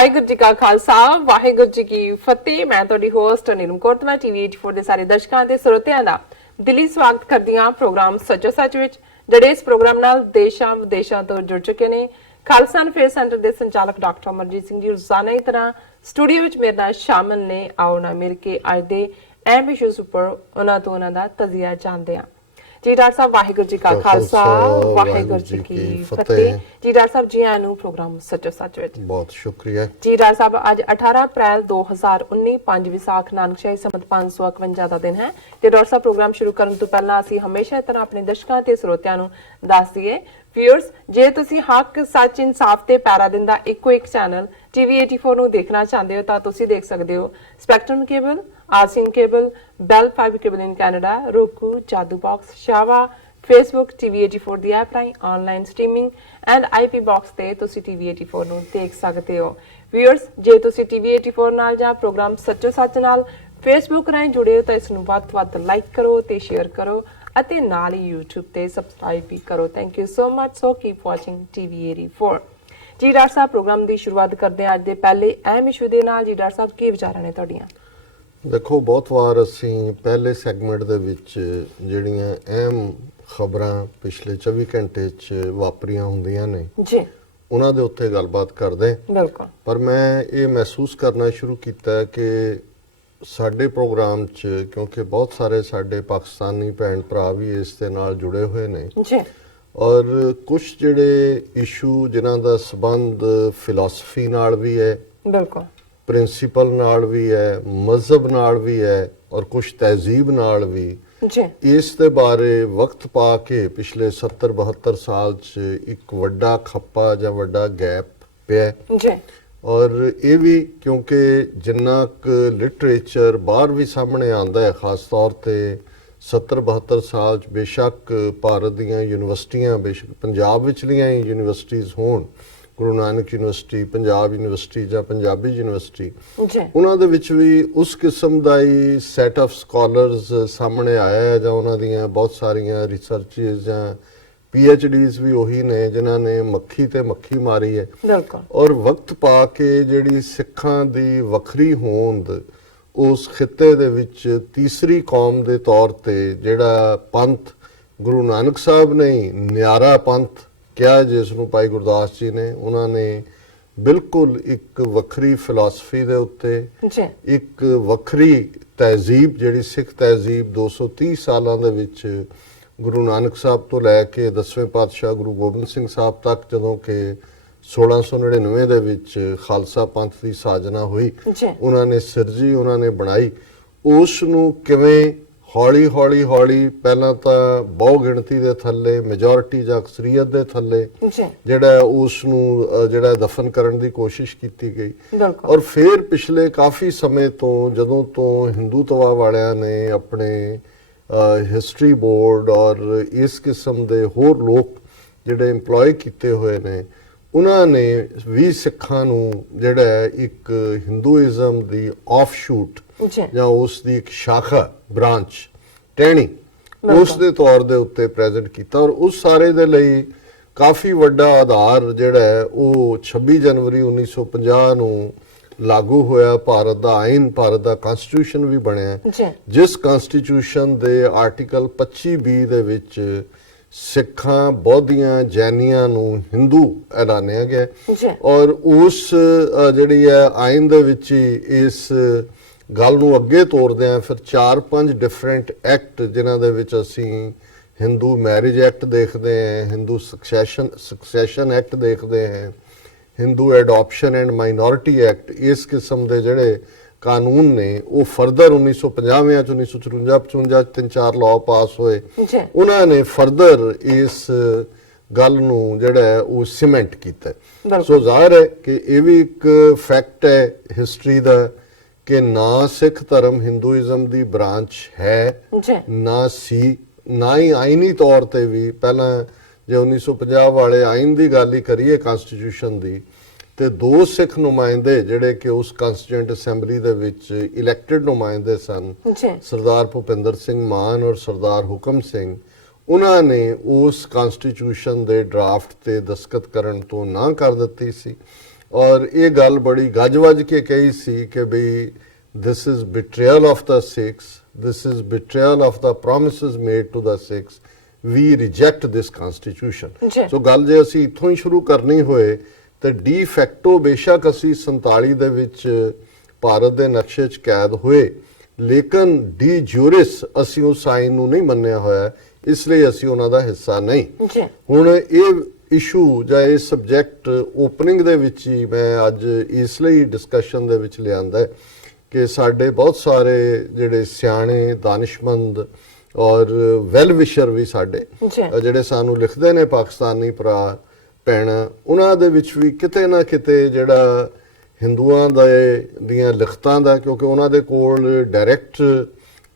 ਵਾਹਿਗੁਰੂ ਜੀ ਕਾ ਖਾਲਸਾ ਵਾਹਿਗੁਰੂ ਜੀ ਕੀ ਫਤਿਹ। ਮੈਂ ਤੁਹਾਡੀ ਹੋਸਟ ਨੀਲਮ ਕੌਰ ਤੇ ਮੈਂ ਟੀਵੀ 84 ਦੇ ਸਾਰੇ ਦਰਸ਼ਕਾਂ ਤੇ ਸਰੋਤਿਆਂ ਦਾ ਦਿਲੀ ਸਵਾਗਤ ਕਰਦੀ ਹਾਂ ਪ੍ਰੋਗਰਾਮ ਸੱਚੋ ਸੱਚ ਵਿੱਚ, ਜਿਹੜੇ ਇਸ ਪ੍ਰੋਗਰਾਮ ਨਾਲ ਦੇਸ਼ਾਂ ਵਿਦੇਸ਼ਾਂ ਤੋਂ ਜੁੜ ਚੁੱਕੇ ਨੇ। ਖਾਲਸਾ ਅਫੇਅਰ ਸੈਂਟਰ ਦੇ ਸੰਚਾਲਕ ਡਾਕਟਰ ਅਮਰਜੀਤ ਸਿੰਘ ਜੀ ਰੋਜ਼ਾਨਾ ਦੀ ਤਰ੍ਹਾਂ ਸਟੂਡੀਓ ਵਿੱਚ ਮੇਰੇ ਨਾਲ ਸ਼ਾਮਲ ਨੇ। ਆਓ ਨਾ ਮਿਲ ਕੇ ਅੱਜ ਦੇ ਅਹਿਮ ਇਸ਼ੂਜ਼ ਉੱਪਰ ਉਹਨਾਂ ਦਾ ਤਜ਼ੀਆ ਜਾਣਦੇ ਹਾਂ। ਜੀ ਡਾਕਟਰ ਸਾਹਿਬ ਵਾਹਿਗੁਰੂ ਜੀ ਕਾ ਖਾਲਸਾ ਵਾਹਿਗੁਰੂ ਜੀ ਕੀ ਫਤਿਹ। ਜੀ ਡਾਕਟਰ ਸਾਹਿਬ ਜੀ ਆਇਆਂ ਨੂੰ ਪ੍ਰੋਗਰਾਮ ਸੱਚੋ ਸੱਚ ਵਿੱਚ ਬਹੁਤ ਸ਼ੁਕਰੀਆ ਜੀ। ਡਾਕਟਰ ਸਾਹਿਬ ਅੱਜ 18 ਅਪ੍ਰੈਲ 2019 5 ਵਿਸਾਖ ਨਾਨਕਸ਼ਾਹੀ ਸੰਮਤ 551 ਦਾ ਦਿਨ ਹੈ ਤੇ ਡਾਕਟਰ ਸਾਹਿਬ ਪ੍ਰੋਗਰਾਮ ਸ਼ੁਰੂ ਕਰਨ ਤੋਂ ਪਹਿਲਾਂ ਅਸੀਂ ਹਮੇਸ਼ਾ ਤਰ੍ਹਾਂ ਆਪਣੇ ਦਰਸ਼ਕਾਂ ਤੇ ਸਰੋਤਿਆਂ ਨੂੰ ਦੱਸ ਦਈਏ ਵਿਊਅਰਸ, ਜੇ ਤੁਸੀਂ ਹੱਕ ਸੱਚ ਇਨਸਾਫ ਤੇ ਪੈਰਾ ਦਿੰਦਾ ਇੱਕੋ ਇੱਕ ਚੈਨਲ ਟੀਵੀ 84 ਨੂੰ ਦੇਖਣਾ ਚਾਹੁੰਦੇ ਹੋ ਤਾਂ ਤੁਸੀਂ ਦੇਖ ਸਕਦੇ ਹੋ spectrum cable, RCN cable, Bell fibre cable in Canada, roku, Jadoo box, ਸ਼ਾਵਾ, ਫੇਸਬੁੱਕ, ਟੀਵੀ 84 ਦੀ ਐਪ ਰਾਹੀਂ online streaming and IP box ਤੇ ਤੁਸੀਂ ਟੀਵੀ 84 ਨੂੰ ਦੇਖ ਸਕਦੇ ਹੋ। ਵਿਊਅਰਸ, ਜੇ ਤੁਸੀਂ ਟੀਵੀ 84 ਨਾਲ ਜਾਂ ਪ੍ਰੋਗਰਾਮ ਸੱਚੋ ਸੱਚ ਨਾਲ ਫੇਸਬੁੱਕ ਰਾਹੀਂ ਜੁੜੇ ਹੋ ਤਾਂ ਇਸ ਨੂੰ ਵੱਧ ਤੋਂ ਵੱਧ ਲਾਈਕ ਕਰੋ ਤੇ ਸ਼ੇਅਰ ਕਰੋ ਅਤੇ ਨਾਲ ਹੀ YouTube ਤੇ ਸਬਸਕ੍ਰਾਈਬ ਵੀ ਕਰੋ। Thank you so much. So keep watching TV 84 ਜੀ। ਡਾਕਟਰ ਸਾਹਿਬ ਪ੍ਰੋਗਰਾਮ ਦੀ ਸ਼ੁਰੂਆਤ ਕਰਦੇ ਹਾਂ ਅੱਜ ਦੇ ਪਹਿਲੇ ਅਹਿਮ ਇਸ਼ੂ ਦੇ ਨਾਲ। ਜੀ ਡਾਕਟਰ ਸਾਹਿਬ ਕੀ ਵਿਚਾਰਾਂ ਨੇ ਤੁਹਾਡੀਆਂ? ਦੇਖੋ, ਬਹੁਤ ਵਾਰ ਅਸੀਂ ਪਹਿਲੇ ਸੈਗਮੈਂਟ ਦੇ ਵਿੱਚ ਜਿਹੜੀਆਂ ਅਹਿਮ ਖਬਰਾਂ ਪਿਛਲੇ 24 ਘੰਟੇ 'ਚ ਵਾਪਰੀਆਂ ਹੁੰਦੀਆਂ ਨੇ ਜੀ ਉਹਨਾਂ ਦੇ ਉੱਤੇ ਗੱਲਬਾਤ ਕਰਦੇ। ਬਿਲਕੁਲ। ਪਰ ਮੈਂ ਇਹ ਮਹਿਸੂਸ ਕਰਨਾ ਸ਼ੁਰੂ ਕੀਤਾ ਕਿ ਸਾਡੇ ਪ੍ਰੋਗਰਾਮ 'ਚ, ਕਿਉਂਕਿ ਬਹੁਤ ਸਾਰੇ ਸਾਡੇ ਪਾਕਿਸਤਾਨੀ ਭੈਣ ਭਰਾ ਵੀ ਇਸ ਦੇ ਨਾਲ ਜੁੜੇ ਹੋਏ ਨੇ ਜੀ, ਔਰ ਕੁਝ ਜਿਹੜੇ ਇਸ਼ੂ ਜਿਨ੍ਹਾਂ ਦਾ ਸੰਬੰਧ ਫਿਲਾਸਫੀ ਨਾਲ ਵੀ ਹੈ, ਬਿਲਕੁਲ, ਪ੍ਰਿੰਸੀਪਲ ਨਾਲ ਵੀ ਹੈ, ਮਜ਼ਹਬ ਨਾਲ ਵੀ ਹੈ ਔਰ ਕੁਝ ਤਹਿਜ਼ੀਬ ਨਾਲ ਵੀ, ਜੀ ਇਸ ਦੇ ਬਾਰੇ ਵਕਤ ਪਾ ਕੇ ਪਿਛਲੇ 70-72 ਸਾਲ 'ਚ ਇੱਕ ਵੱਡਾ ਖੱਪਾ ਜਾਂ ਵੱਡਾ ਗੈਪ ਪਿਆ। ਜੀ ਔਰ ਇਹ ਵੀ ਕਿਉਂਕਿ ਜਿੰਨਾ ਕੁ ਲਿਟਰੇਚਰ ਬਾਹਰ ਵੀ ਸਾਹਮਣੇ ਆਉਂਦਾ ਹੈ, ਖਾਸ ਤੌਰ ਤੇ 70-72 ਸਾਲ 'ਚ ਬੇਸ਼ੱਕ ਭਾਰਤ ਦੀਆਂ ਯੂਨੀਵਰਸਿਟੀਆਂ, ਬੇਸ਼ੱਕ ਪੰਜਾਬ ਵਿਚਲੀਆਂ ਹੀ ਯੂਨੀਵਰਸਿਟੀਜ਼ ਹੋਣ, ਗੁਰੂ ਨਾਨਕ ਯੂਨੀਵਰਸਿਟੀ, ਪੰਜਾਬ ਯੂਨੀਵਰਸਿਟੀ ਜਾਂ ਪੰਜਾਬੀ ਯੂਨੀਵਰਸਿਟੀ, ਉਹਨਾਂ ਦੇ ਵਿੱਚ ਵੀ ਉਸ ਕਿਸਮ ਦਾ ਹੀ ਸੈਟ ਆਫ ਸਕਾਲਰਸ ਸਾਹਮਣੇ ਆਇਆ ਹੈ ਜਾਂ ਉਹਨਾਂ ਦੀਆਂ ਬਹੁਤ ਸਾਰੀਆਂ ਰਿਸਰਚਸ ਜਾਂ PhDs ਵੀ ਉਹੀ ਨੇ ਜਿਨ੍ਹਾਂ ਨੇ ਮੱਖੀ ਤੇ ਮੱਖੀ ਮਾਰੀ ਹੈ। ਬਿਲਕੁਲ। ਔਰ ਵਕਤ ਪਾ ਕੇ ਜਿਹੜੀ ਸਿੱਖਾਂ ਦੀ ਵੱਖਰੀ ਹੋਂਦ ਉਸ ਖਿੱਤੇ ਦੇ ਵਿੱਚ ਤੀਸਰੀ ਕੌਮ ਦੇ ਤੌਰ ਤੇ ਜਿਹੜਾ ਪੰਥ ਗੁਰੂ ਨਾਨਕ ਸਾਹਿਬ ਨੇ ਨਿਆਰਾ ਪੰਥ ਕਿਹਾ, ਜਿਸ ਨੂੰ ਭਾਈ ਗੁਰਦਾਸ ਜੀ ਨੇ, ਉਹਨਾਂ ਨੇ ਬਿਲਕੁਲ ਇੱਕ ਵੱਖਰੀ ਫਿਲਾਸਫੀ ਦੇ ਉੱਤੇ, ਇੱਕ ਵੱਖਰੀ ਤਹਿਜ਼ੀਬ ਜਿਹੜੀ ਸਿੱਖ ਤਹਿਜ਼ੀਬ 230 ਸਾਲਾਂ ਦੇ ਵਿੱਚ ਗੁਰੂ ਨਾਨਕ ਸਾਹਿਬ ਤੋਂ ਲੈ ਕੇ 10ਵੇਂ ਪਾਤਸ਼ਾਹ ਗੁਰੂ ਗੋਬਿੰਦ ਸਿੰਘ ਸਾਹਿਬ ਤੱਕ, ਜਦੋਂ ਕਿ 1699 ਦੇ ਵਿੱਚ ਖਾਲਸਾ ਪੰਥ ਦੀ ਸਾਜਨਾ ਹੋਈ, ਉਹਨਾਂ ਨੇ ਸਿਰਜੀ, ਉਹਨਾਂ ਨੇ ਬਣਾਈ, ਉਸ ਨੂੰ ਕਿਵੇਂ ਹੌਲੀ ਹੌਲੀ ਪਹਿਲਾਂ ਤਾਂ ਬਹੁ ਗਿਣਤੀ ਦੇ ਥੱਲੇ, ਮੈਜੋਰਿਟੀ ਜਾਂ ਅਕਸਰੀਅਤ ਦੇ ਥੱਲੇ ਜਿਹੜਾ ਉਸ ਨੂੰ ਜਿਹੜਾ ਦਫਨ ਕਰਨ ਦੀ ਕੋਸ਼ਿਸ਼ ਕੀਤੀ ਗਈ। ਔਰ ਫਿਰ ਪਿਛਲੇ ਕਾਫੀ ਸਮੇਂ ਤੋਂ, ਜਦੋਂ ਤੋਂ ਹਿੰਦੂਤਵਾ ਵਾਲਿਆਂ ਨੇ ਆਪਣੇ ਹਿਸਟਰੀ ਬੋਰਡ ਔਰ ਇਸ ਕਿਸਮ ਦੇ ਹੋਰ ਲੋਕ ਜਿਹੜੇ ਇੰਪਲੋਏ ਕੀਤੇ ਹੋਏ ਨੇ, ਉਹਨਾਂ ਨੇ ਵੀ ਸਿੱਖਾਂ ਨੂੰ ਜਿਹੜਾ ਇੱਕ ਹਿੰਦੂਇਜ਼ਮ ਦੀ ਆਫਸ਼ੂਟ ਜਾਂ ਉਸ ਦੀ ਇੱਕ ਸ਼ਾਖਾ, ਬ੍ਰਾਂਚ, ਟਹਿਣੀ, ਉਸ ਦੇ ਤੌਰ ਦੇ ਉੱਤੇ ਪ੍ਰੈਜ਼ੈਂਟ ਕੀਤਾ। ਔਰ ਉਸ ਸਾਰੇ ਦੇ ਲਈ ਕਾਫੀ ਵੱਡਾ ਆਧਾਰ ਜਿਹੜਾ ਹੈ ਉਹ 26 ਜਨਵਰੀ 1950 ਨੂੰ ਲਾਗੂ ਹੋਇਆ ਭਾਰਤ ਦਾ ਆਇਨ, ਭਾਰਤ ਦਾ ਕਨਸਟੀਟਿਊਸ਼ਨ ਵੀ ਬਣਿਆ, ਜਿਸ ਕਨਸਟੀਟਿਊਸ਼ਨ ਦੇ ਆਰਟੀਕਲ 25B ਦੇ ਵਿੱਚ ਸਿੱਖਾਂ, ਬੌਧੀਆਂ, ਜੈਨੀਆਂ ਨੂੰ ਹਿੰਦੂ ਐਲਾਨਿਆ ਗਿਆ। ਔਰ ਉਸ ਜਿਹੜੀ ਹੈ ਆਇਨ ਦੇ ਵਿੱਚ ਹੀ ਇਸ ਗੱਲ ਨੂੰ ਅੱਗੇ ਤੋਰਦਿਆਂ ਫਿਰ 4-5 ਡਿਫਰੈਂਟ ਐਕਟ, ਜਿਨ੍ਹਾਂ ਦੇ ਵਿੱਚ ਅਸੀਂ ਹਿੰਦੂ ਮੈਰਿਜ ਐਕਟ ਦੇਖਦੇ ਹਾਂ, ਹਿੰਦੂ ਸਕਸੈਸ਼ਨ ਐਕਟ ਦੇਖਦੇ ਹਾਂ, ਹਿੰਦੂ ਐਡੋਪਸ਼ਨ ਐਂਡ ਮਾਈਨੋਰਿਟੀ ਐਕਟ, ਇਸ ਕਿਸਮ ਦੇ ਜਿਹੜੇ ਕਾਨੂੰਨ ਨੇ ਉਹ ਫਰਦਰ 1950 ਚ 1954 ਚ 3-4 ਲਾਅ ਪਾਸ ਹੋਏ। ਉਹਨਾਂ ਨੇ ਫਰਦਰ ਇਸ ਗੱਲ ਨੂੰ ਜਿਹੜਾ ਹੈ ਉਹ ਸੀਮੈਂਟ ਕੀਤਾ। ਸੋ ਜ਼ਾਹਿਰ ਹੈ ਕਿ ਇਹ ਵੀ ਇੱਕ ਫੈਕਟ ਹੈ ਹਿਸਟਰੀ ਦਾ ਕਿ ਨਾ ਸਿੱਖ ਧਰਮ ਹਿੰਦੂਇਜ਼ਮ ਦੀ ਬ੍ਰਾਂਚ ਹੈ, ਨਾ ਸੀ, ਨਾ ਹੀ ਆਇਨੀ ਤੌਰ ਤੇ ਵੀ। ਪਹਿਲਾਂ ਜੇ 1950 ਵਾਲੇ ਆਇਨ ਦੀ ਗੱਲ ਹੀ ਕਰੀਏ, ਕਨਸਟੀਟਿਊਸ਼ਨ ਦੀ, ਤੇ 2 ਸਿੱਖ ਨੁਮਾਇੰਦੇ ਜਿਹੜੇ ਕਿ ਉਸ ਕਨਸਟੀਟਿਊਐਂਟ ਅਸੈਂਬਲੀ ਦੇ ਵਿੱਚ ਇਲੈਕਟਿਡ ਨੁਮਾਇੰਦੇ ਸਨ, ਸਰਦਾਰ ਭੁਪਿੰਦਰ ਸਿੰਘ ਮਾਨ ਔਰ ਸਰਦਾਰ ਹੁਕਮ ਸਿੰਘ, ਉਹਨਾਂ ਨੇ ਉਸ ਕਨਸਟੀਟਿਊਸ਼ਨ ਦੇ ਡਰਾਫਟ ਤੇ ਦਸਤਖਤ ਕਰਨ ਤੋਂ ਨਾ ਕਰ ਦਿੱਤੀ ਸੀ। ਔਰ ਇਹ ਗੱਲ ਬੜੀ ਗੱਜ-ਵੱਜ ਕੇ ਕਹੀ ਸੀ ਕਿ ਵੀ this is betrayal of the Sikhs, this is betrayal of the promises made to the Sikhs, we reject this constitution. ਜੀ। ਸੋ ਗੱਲ ਜੇ ਅਸੀਂ ਇੱਥੋਂ ਹੀ ਸ਼ੁਰੂ ਕਰਨੀ ਹੋਏ ਤੇ ਡੀ ਫੈਕਟੋ ਬੇਸ਼ੱਕ ਅਸੀਂ 47 ਦੇ ਵਿੱਚ ਭਾਰਤ ਦੇ ਨਕਸ਼ੇ 'ਚ ਕੈਦ ਹੋਏ, ਲੇਕਿਨ ਡੀ ਜੂਰਿਸ ਅਸੀਂ ਉਸ ਆਈਨ ਨੂੰ ਨਹੀਂ ਮੰਨਿਆ ਹੋਇਆ, ਇਸ ਲਈ ਅਸੀਂ ਉਹਨਾਂ ਦਾ ਹਿੱਸਾ ਨਹੀਂ। ਜੀ। ਹੁਣ ਇਹ ਇਸ਼ੂ ਜਾਂ ਇਹ ਸਬਜੈਕਟ ਓਪਨਿੰਗ ਦੇ ਵਿੱਚ ਹੀ ਮੈਂ ਅੱਜ ਇਸ ਲਈ ਡਿਸਕਸ਼ਨ ਦੇ ਵਿੱਚ ਲਿਆਂਦਾ ਹੈ ਕਿ ਸਾਡੇ ਬਹੁਤ ਸਾਰੇ ਜਿਹੜੇ ਸਿਆਣੇ ਦਾਨਿਸ਼ਮੰਦ ਔਰ ਵੈਲ ਵਿਸ਼ਰ ਵੀ ਸਾਡੇ ਜਿਹੜੇ ਸਾਨੂੰ ਲਿਖਦੇ ਨੇ ਪਾਕਿਸਤਾਨੀ ਭਰਾ ਭੈਣਾਂ, ਉਹਨਾਂ ਦੇ ਵਿੱਚ ਵੀ ਕਿਤੇ ਨਾ ਕਿਤੇ ਜਿਹੜਾ ਹਿੰਦੂਆਂ ਦੀਆਂ ਲਿਖਤਾਂ ਦਾ, ਕਿਉਂਕਿ ਉਹਨਾਂ ਦੇ ਕੋਲ ਡਾਇਰੈਕਟ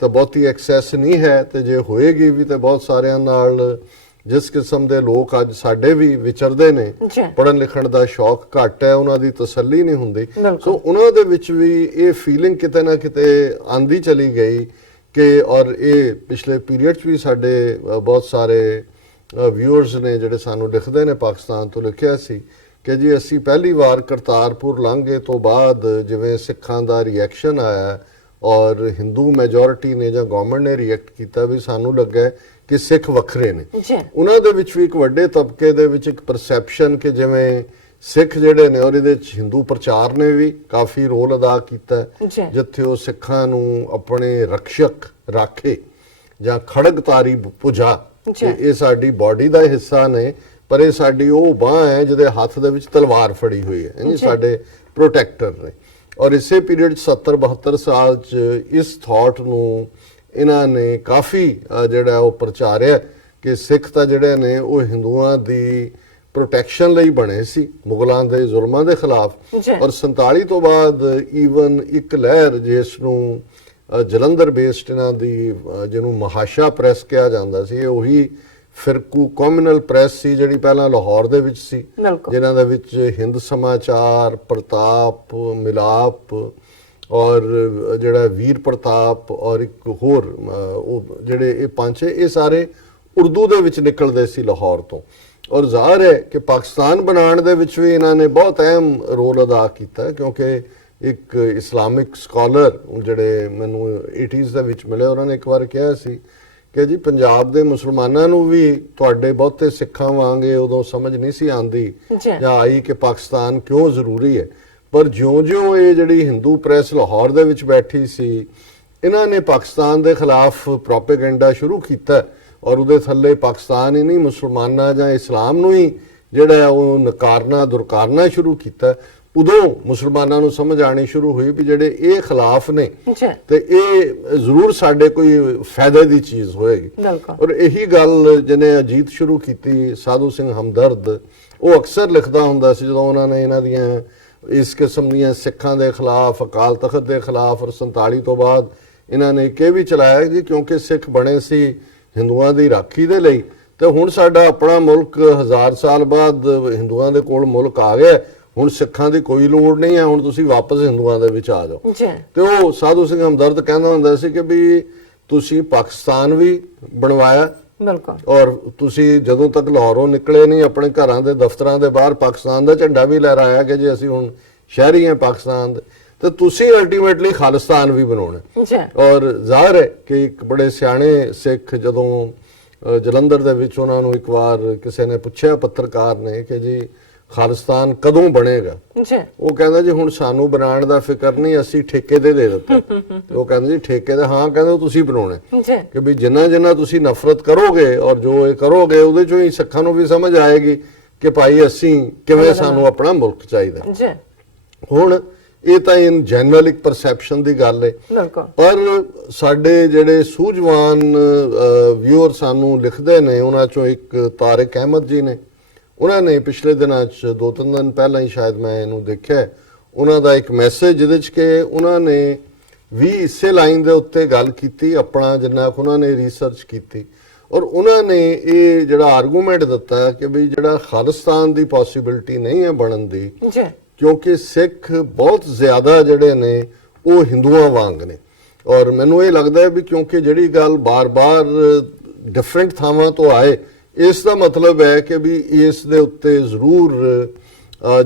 ਤਾਂ ਬਹੁਤੀ ਐਕਸੈਸ ਨਹੀਂ ਹੈ, ਤੇ ਜੇ ਹੋਏਗੀ ਵੀ ਤਾਂ ਬਹੁਤ ਸਾਰਿਆਂ ਨਾਲ ਜਿਸ ਕਿਸਮ ਦੇ ਲੋਕ ਅੱਜ ਸਾਡੇ ਵੀ ਵਿਚਰਦੇ ਨੇ, ਪੜ੍ਹਨ ਲਿਖਣ ਦਾ ਸ਼ੌਕ ਘੱਟ ਹੈ, ਉਹਨਾਂ ਦੀ ਤਸੱਲੀ ਨਹੀਂ ਹੁੰਦੀ। ਸੋ ਉਹਨਾਂ ਦੇ ਵਿੱਚ ਵੀ ਇਹ ਫੀਲਿੰਗ ਕਿਤੇ ਨਾ ਕਿਤੇ ਆਂਦੀ ਚਲੀ ਗਈ ਕਿ, ਔਰ ਇਹ ਪਿਛਲੇ ਪੀਰੀਅਡ 'ਚ ਵੀ ਸਾਡੇ ਬਹੁਤ ਸਾਰੇ ਵਿਊਅਰਸ ਨੇ ਜਿਹੜੇ ਸਾਨੂੰ ਲਿਖਦੇ ਨੇ ਪਾਕਿਸਤਾਨ ਤੋਂ, ਲਿਖਿਆ ਸੀ ਕਿ ਜੀ ਅਸੀਂ ਪਹਿਲੀ ਵਾਰ ਕਰਤਾਰਪੁਰ ਲਾਂਘੇ ਤੋਂ ਬਾਅਦ ਜਿਵੇਂ ਸਿੱਖਾਂ ਦਾ ਰਿਐਕਸ਼ਨ ਆਇਆ ਔਰ ਹਿੰਦੂ ਮੈਜੋਰਿਟੀ ਨੇ ਜਾਂ ਗਵਰਨਮੈਂਟ ਨੇ ਰਿਐਕਟ ਕੀਤਾ, ਵੀ ਸਾਨੂੰ ਲੱਗਾ ਕਿ ਸਿੱਖ ਵੱਖਰੇ ਨੇ। ਉਹਨਾਂ ਦੇ ਵਿੱਚ ਵੀ ਇੱਕ ਵੱਡੇ ਤਬਕੇ ਦੇ ਵਿੱਚ ਇੱਕ ਪਰਸੈਪਸ਼ਨ ਕਿ ਜਿਵੇਂ ਸਿੱਖ ਜਿਹੜੇ ਨੇ, ਔਰ ਇਹਦੇ 'ਚ ਹਿੰਦੂ ਪ੍ਰਚਾਰ ਨੇ ਵੀ ਕਾਫੀ ਰੋਲ ਅਦਾ ਕੀਤਾ, ਜਿੱਥੇ ਉਹ ਸਿੱਖਾਂ ਨੂੰ ਆਪਣੇ ਰਕਸ਼ਕ ਰਾਖੇ ਜਾਂ ਖੜਗਤਾਰੀ ਪੁਜਾ, ਇਹ ਸਾਡੀ ਬਾਡੀ ਦਾ ਹਿੱਸਾ ਨੇ, ਪਰ ਇਹ ਸਾਡੀ ਉਹ ਬਾਂਹ ਹੈ ਜਿਹਦੇ ਹੱਥ ਦੇ ਵਿੱਚ ਤਲਵਾਰ ਫੜੀ ਹੋਈ ਹੈ, ਇਹ ਸਾਡੇ ਪ੍ਰੋਟੈਕਟਰ ਨੇ। ਔਰ ਇਸੇ ਪੀਰੀਅਡ 70-72 ਸਾਲ 'ਚ ਇਸ ਥਾਟ ਨੂੰ ਇਹਨਾਂ ਨੇ ਕਾਫੀ ਜਿਹੜਾ ਉਹ ਪ੍ਰਚਾਰਿਆ ਕਿ ਸਿੱਖ ਤਾਂ ਜਿਹੜੇ ਨੇ ਉਹ ਹਿੰਦੂਆਂ ਦੀ ਪ੍ਰੋਟੈਕਸ਼ਨ ਲਈ ਬਣੇ ਸੀ ਮੁਗਲਾਂ ਦੇ ਜ਼ੁਲਮਾਂ ਦੇ ਖਿਲਾਫ। ਔਰ 47 ਤੋਂ ਬਾਅਦ ਈਵਨ ਇੱਕ ਲਹਿਰ ਜਿਸ ਨੂੰ ਜਲੰਧਰ ਬੇਸਡ ਇਹਨਾਂ ਦੀ, ਜਿਹਨੂੰ ਮਹਾਸ਼ਾ ਪ੍ਰੈਸ ਕਿਹਾ ਜਾਂਦਾ ਸੀ, ਇਹ ਉਹੀ ਫਿਰਕੂ ਕਮਿਊਨਲ ਪ੍ਰੈਸ ਸੀ ਜਿਹੜੀ ਪਹਿਲਾਂ ਲਾਹੌਰ ਦੇ ਵਿੱਚ ਸੀ, ਜਿਨ੍ਹਾਂ ਦੇ ਵਿੱਚ ਹਿੰਦ ਸਮਾਚਾਰ, ਪ੍ਰਤਾਪ, ਮਿਲਾਪ ਔਰ ਜਿਹੜਾ ਵੀਰ ਪ੍ਰਤਾਪ ਔਰ ਇੱਕ ਹੋਰ ਉਹ ਜਿਹੜੇ ਇਹ ਪੰਜ ਇਹ ਸਾਰੇ ਉਰਦੂ ਦੇ ਵਿੱਚ ਨਿਕਲਦੇ ਸੀ ਲਾਹੌਰ ਤੋਂ। ਔਰ ਜ਼ਾਹਰ ਹੈ ਕਿ ਪਾਕਿਸਤਾਨ ਬਣਾਉਣ ਦੇ ਵਿੱਚ ਵੀ ਇਹਨਾਂ ਨੇ ਬਹੁਤ ਅਹਿਮ ਰੋਲ ਅਦਾ ਕੀਤਾ, ਕਿਉਂਕਿ ਇੱਕ ਇਸਲਾਮਿਕ ਸਕਾਲਰ ਜਿਹੜੇ ਮੈਨੂੰ 80s ਦੇ ਵਿੱਚ ਮਿਲੇ, ਉਹਨਾਂ ਨੇ ਇੱਕ ਵਾਰ ਕਿਹਾ ਸੀ ਕਿ ਜੀ ਪੰਜਾਬ ਦੇ ਮੁਸਲਮਾਨਾਂ ਨੂੰ ਵੀ ਤੁਹਾਡੇ ਬਹੁਤੇ ਸਿੱਖਾਂ ਵਾਂਗੇ ਉਦੋਂ ਸਮਝ ਨਹੀਂ ਸੀ ਆਉਂਦੀ ਜਾਂ ਆਈ ਕਿ ਪਾਕਿਸਤਾਨ ਕਿਉਂ ਜ਼ਰੂਰੀ ਹੈ, ਪਰ ਜਿਉਂ-ਜਿਉਂ ਇਹ ਜਿਹੜੀ ਹਿੰਦੂ ਪ੍ਰੈਸ ਲਾਹੌਰ ਦੇ ਵਿੱਚ ਬੈਠੀ ਸੀ, ਇਹਨਾਂ ਨੇ ਪਾਕਿਸਤਾਨ ਦੇ ਖਿਲਾਫ ਪ੍ਰੋਪੇਗੈਂਡਾ ਸ਼ੁਰੂ ਕੀਤਾ ਔਰ ਉਹਦੇ ਥੱਲੇ ਪਾਕਿਸਤਾਨ ਹੀ ਨਹੀਂ ਮੁਸਲਮਾਨਾਂ ਜਾਂ ਇਸਲਾਮ ਨੂੰ ਹੀ ਜਿਹੜਾ ਉਹ ਨਕਾਰਨਾ ਦੁਰਕਾਰਨਾ ਸ਼ੁਰੂ ਕੀਤਾ। ਉਦੋਂ ਮੁਸਲਮਾਨਾਂ ਨੂੰ ਸਮਝ ਆਣੀ ਸ਼ੁਰੂ ਹੋਈ ਵੀ ਜਿਹੜੇ ਇਹ ਖਿਲਾਫ ਨੇ ਤੇ ਇਹ ਜ਼ਰੂਰ ਸਾਡੇ ਕੋਈ ਫਾਇਦੇ ਦੀ ਚੀਜ਼ ਹੋਏਗੀ। ਔਰ ਇਹੀ ਗੱਲ ਜਿਹਨੇ ਅਜੀਤ ਸ਼ੁਰੂ ਕੀਤੀ, ਸਾਧੂ ਸਿੰਘ ਹਮਦਰਦ, ਉਹ ਅਕਸਰ ਲਿਖਦਾ ਹੁੰਦਾ ਸੀ ਜਦੋਂ ਉਹਨਾਂ ਨੇ ਇਹਨਾਂ ਦੀਆਂ ਇਸ ਕਿਸਮ ਦੀਆਂ ਸਿੱਖਾਂ ਦੇ ਖਿਲਾਫ, ਅਕਾਲ ਤਖਤ ਦੇ ਖਿਲਾਫ, ਔਰ 47 ਤੋਂ ਬਾਅਦ ਇਹਨਾਂ ਨੇ ਇਹ ਵੀ ਚਲਾਇਆ ਜੀ ਕਿਉਂਕਿ ਸਿੱਖ ਬਣੇ ਸੀ ਹਿੰਦੂਆਂ ਦੀ ਰਾਖੀ ਦੇ ਲਈ, ਤੇ ਹੁਣ ਸਾਡਾ ਆਪਣਾ ਮੁਲਕ 1000 ਸਾਲ ਬਾਅਦ ਹਿੰਦੂਆਂ ਦੇ ਕੋਲ ਮੁਲਕ ਆ ਗਿਆ, ਹੁਣ ਸਿੱਖਾਂ ਦੀ ਕੋਈ ਲੋੜ ਨਹੀਂ ਹੈ, ਹੁਣ ਤੁਸੀਂ ਵਾਪਸ ਹਿੰਦੂਆਂ ਦੇ ਵਿੱਚ ਆ ਜਾਓ। ਤੇ ਉਹ ਸਾਧੂ ਸਿੰਘ ਹਮਦਰਦ ਕਹਿੰਦਾ ਹੁੰਦਾ ਸੀ ਕਿ ਵੀ ਤੁਸੀਂ ਪਾਕਿਸਤਾਨ ਵੀ ਬਣਵਾਇਆ, ਔਰ ਤੁਸੀਂ ਜਦੋਂ ਤੱਕ ਲਾਹੌਰੋਂ ਨਿਕਲੇ ਨਹੀਂ ਆਪਣੇ ਘਰਾਂ ਦੇ ਦਫ਼ਤਰਾਂ ਦੇ ਬਾਹਰ ਪਾਕਿਸਤਾਨ ਦਾ ਝੰਡਾ ਵੀ ਲਹਿਰਾਇਆ ਕਿ ਜੇ ਅਸੀਂ ਹੁਣ ਸ਼ਹਿਰੀ ਹਾਂ ਪਾਕਿਸਤਾਨ ਦੇ, ਤੇ ਤੁਸੀਂ ਅਲਟੀਮੇਟਲੀ ਖਾਲਿਸਤਾਨ ਵੀ ਬਣਾਉਣਾ। ਔਰ ਜ਼ਾਹਰ ਹੈ ਕਿ ਇੱਕ ਬੜੇ ਸਿਆਣੇ ਸਿੱਖ ਜਦੋਂ ਜਲੰਧਰ ਦੇ ਵਿੱਚ ਉਹਨਾਂ ਨੂੰ ਇੱਕ ਵਾਰ ਕਿਸੇ ਨੇ ਪੁੱਛਿਆ, ਪੱਤਰਕਾਰ ਨੇ, ਕਿ ਜੀ ਖਾਲਿਸਤਾਨ ਕਦੋਂ ਬਣੇਗਾ? ਉਹ ਕਹਿੰਦਾ ਜੀ ਹੁਣ ਸਾਨੂੰ ਬਣਾਉਣ ਦਾ ਫਿਕਰ ਨਹੀਂ, ਅਸੀਂ ਠੇਕੇ ਤੇ ਦੇ ਦਿੱਤਾ। ਤੇ ਉਹ ਕਹਿੰਦੇ ਜੀ ਠੇਕੇ ਤੇ? ਹਾਂ, ਕਹਿੰਦੇ ਤੁਸੀਂ ਬਣਾਉਣਾ ਕਿ ਵੀ ਜਿੰਨਾ ਤੁਸੀਂ ਨਫ਼ਰਤ ਕਰੋਗੇ ਔਰ ਜੋ ਇਹ ਕਰੋਗੇ ਉਹਦੇ ਚੋਂ ਹੀ ਸਿੱਖਾਂ ਨੂੰ ਵੀ ਸਮਝ ਆਏਗੀ ਕਿ ਭਾਈ ਅਸੀਂ ਕਿਵੇਂ, ਸਾਨੂੰ ਆਪਣਾ ਮੁਲਕ ਚਾਹੀਦਾ। ਹੁਣ ਇਹ ਤਾਂ ਇਨ ਜਨਰਲ ਇੱਕ ਪਰਸੈਪਸ਼ਨ ਦੀ ਗੱਲ ਹੈ, ਪਰ ਸਾਡੇ ਜਿਹੜੇ ਸੂਝਵਾਨ ਵਿਊਅਰ ਸਾਨੂੰ ਲਿਖਦੇ ਨੇ, ਉਹਨਾਂ ਚੋਂ ਇੱਕ ਤਾਰਿਕ ਅਹਿਮਦ ਜੀ ਨੇ, ਉਹਨਾਂ ਨੇ ਪਿਛਲੇ ਦਿਨਾਂ 'ਚ 2-3 ਦਿਨ ਪਹਿਲਾਂ ਹੀ ਸ਼ਾਇਦ ਮੈਂ ਇਹਨੂੰ ਦੇਖਿਆ, ਉਹਨਾਂ ਦਾ ਇੱਕ ਮੈਸੇਜ ਜਿਹਦੇ 'ਚ ਕਿ ਉਹਨਾਂ ਨੇ ਵੀ ਇਸੇ ਲਾਈਨ ਦੇ ਉੱਤੇ ਗੱਲ ਕੀਤੀ, ਆਪਣਾ ਜਿੰਨਾ ਕੁ ਉਹਨਾਂ ਨੇ ਰਿਸਰਚ ਕੀਤੀ, ਔਰ ਉਹਨਾਂ ਨੇ ਇਹ ਜਿਹੜਾ ਆਰਗੂਮੈਂਟ ਦਿੱਤਾ ਕਿ ਵੀ ਜਿਹੜਾ ਖਾਲਿਸਤਾਨ ਦੀ ਪੋਸੀਬਿਲਿਟੀ ਨਹੀਂ ਹੈ ਬਣਨ ਦੀ, ਕਿਉਂਕਿ ਸਿੱਖ ਬਹੁਤ ਜ਼ਿਆਦਾ ਜਿਹੜੇ ਨੇ ਉਹ ਹਿੰਦੂਆਂ ਵਾਂਗ ਨੇ। ਔਰ ਮੈਨੂੰ ਇਹ ਲੱਗਦਾ ਹੈ ਵੀ ਕਿਉਂਕਿ ਜਿਹੜੀ ਗੱਲ ਬਾਰ-ਬਾਰ ਡਿਫਰੈਂਟ ਥਾਵਾਂ ਤੋਂ ਆਏ, ਇਸ ਦਾ ਮਤਲਬ ਹੈ ਕਿ ਵੀ ਇਸ ਦੇ ਉੱਤੇ ਜ਼ਰੂਰ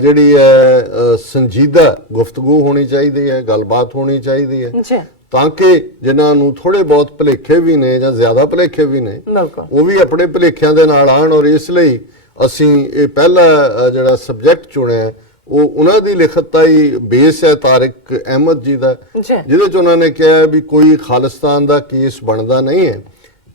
ਜਿਹੜੀ ਹੈ ਸੰਜੀਦਾ ਗੁਫ਼ਤਗੂ ਹੋਣੀ ਚਾਹੀਦੀ ਹੈ, ਗੱਲਬਾਤ ਹੋਣੀ ਚਾਹੀਦੀ ਹੈ, ਜੀ ਤਾਂ ਕਿ ਜਿਨ੍ਹਾਂ ਨੂੰ ਥੋੜੇ ਬਹੁਤ ਭੁਲੇਖੇ ਵੀ ਨੇ ਜਾਂ ਜ਼ਿਆਦਾ ਭੁਲੇਖੇ ਵੀ ਨੇ ਬਿਲਕੁਲ ਉਹ ਵੀ ਆਪਣੇ ਭੁਲੇਖਿਆਂ ਦੇ ਨਾਲ ਆਣ। ਔਰ ਇਸ ਲਈ ਅਸੀਂ ਇਹ ਪਹਿਲਾ ਜਿਹੜਾ ਸਬਜੈਕਟ ਚੁਣਿਆ ਉਹ ਉਹਨਾਂ ਦੀ ਲਿਖਤ ਦਾ ਹੀ ਬੇਸ ਹੈ, ਤਾਰਿਕ ਅਹਿਮਦ ਜੀ ਦਾ, ਜੀ ਜਿਹਦੇ ਚ ਉਹਨਾਂ ਨੇ ਕਿਹਾ ਵੀ ਕੋਈ ਖਾਲਿਸਤਾਨ ਦਾ ਕੇਸ ਬਣਦਾ ਨਹੀਂ ਹੈ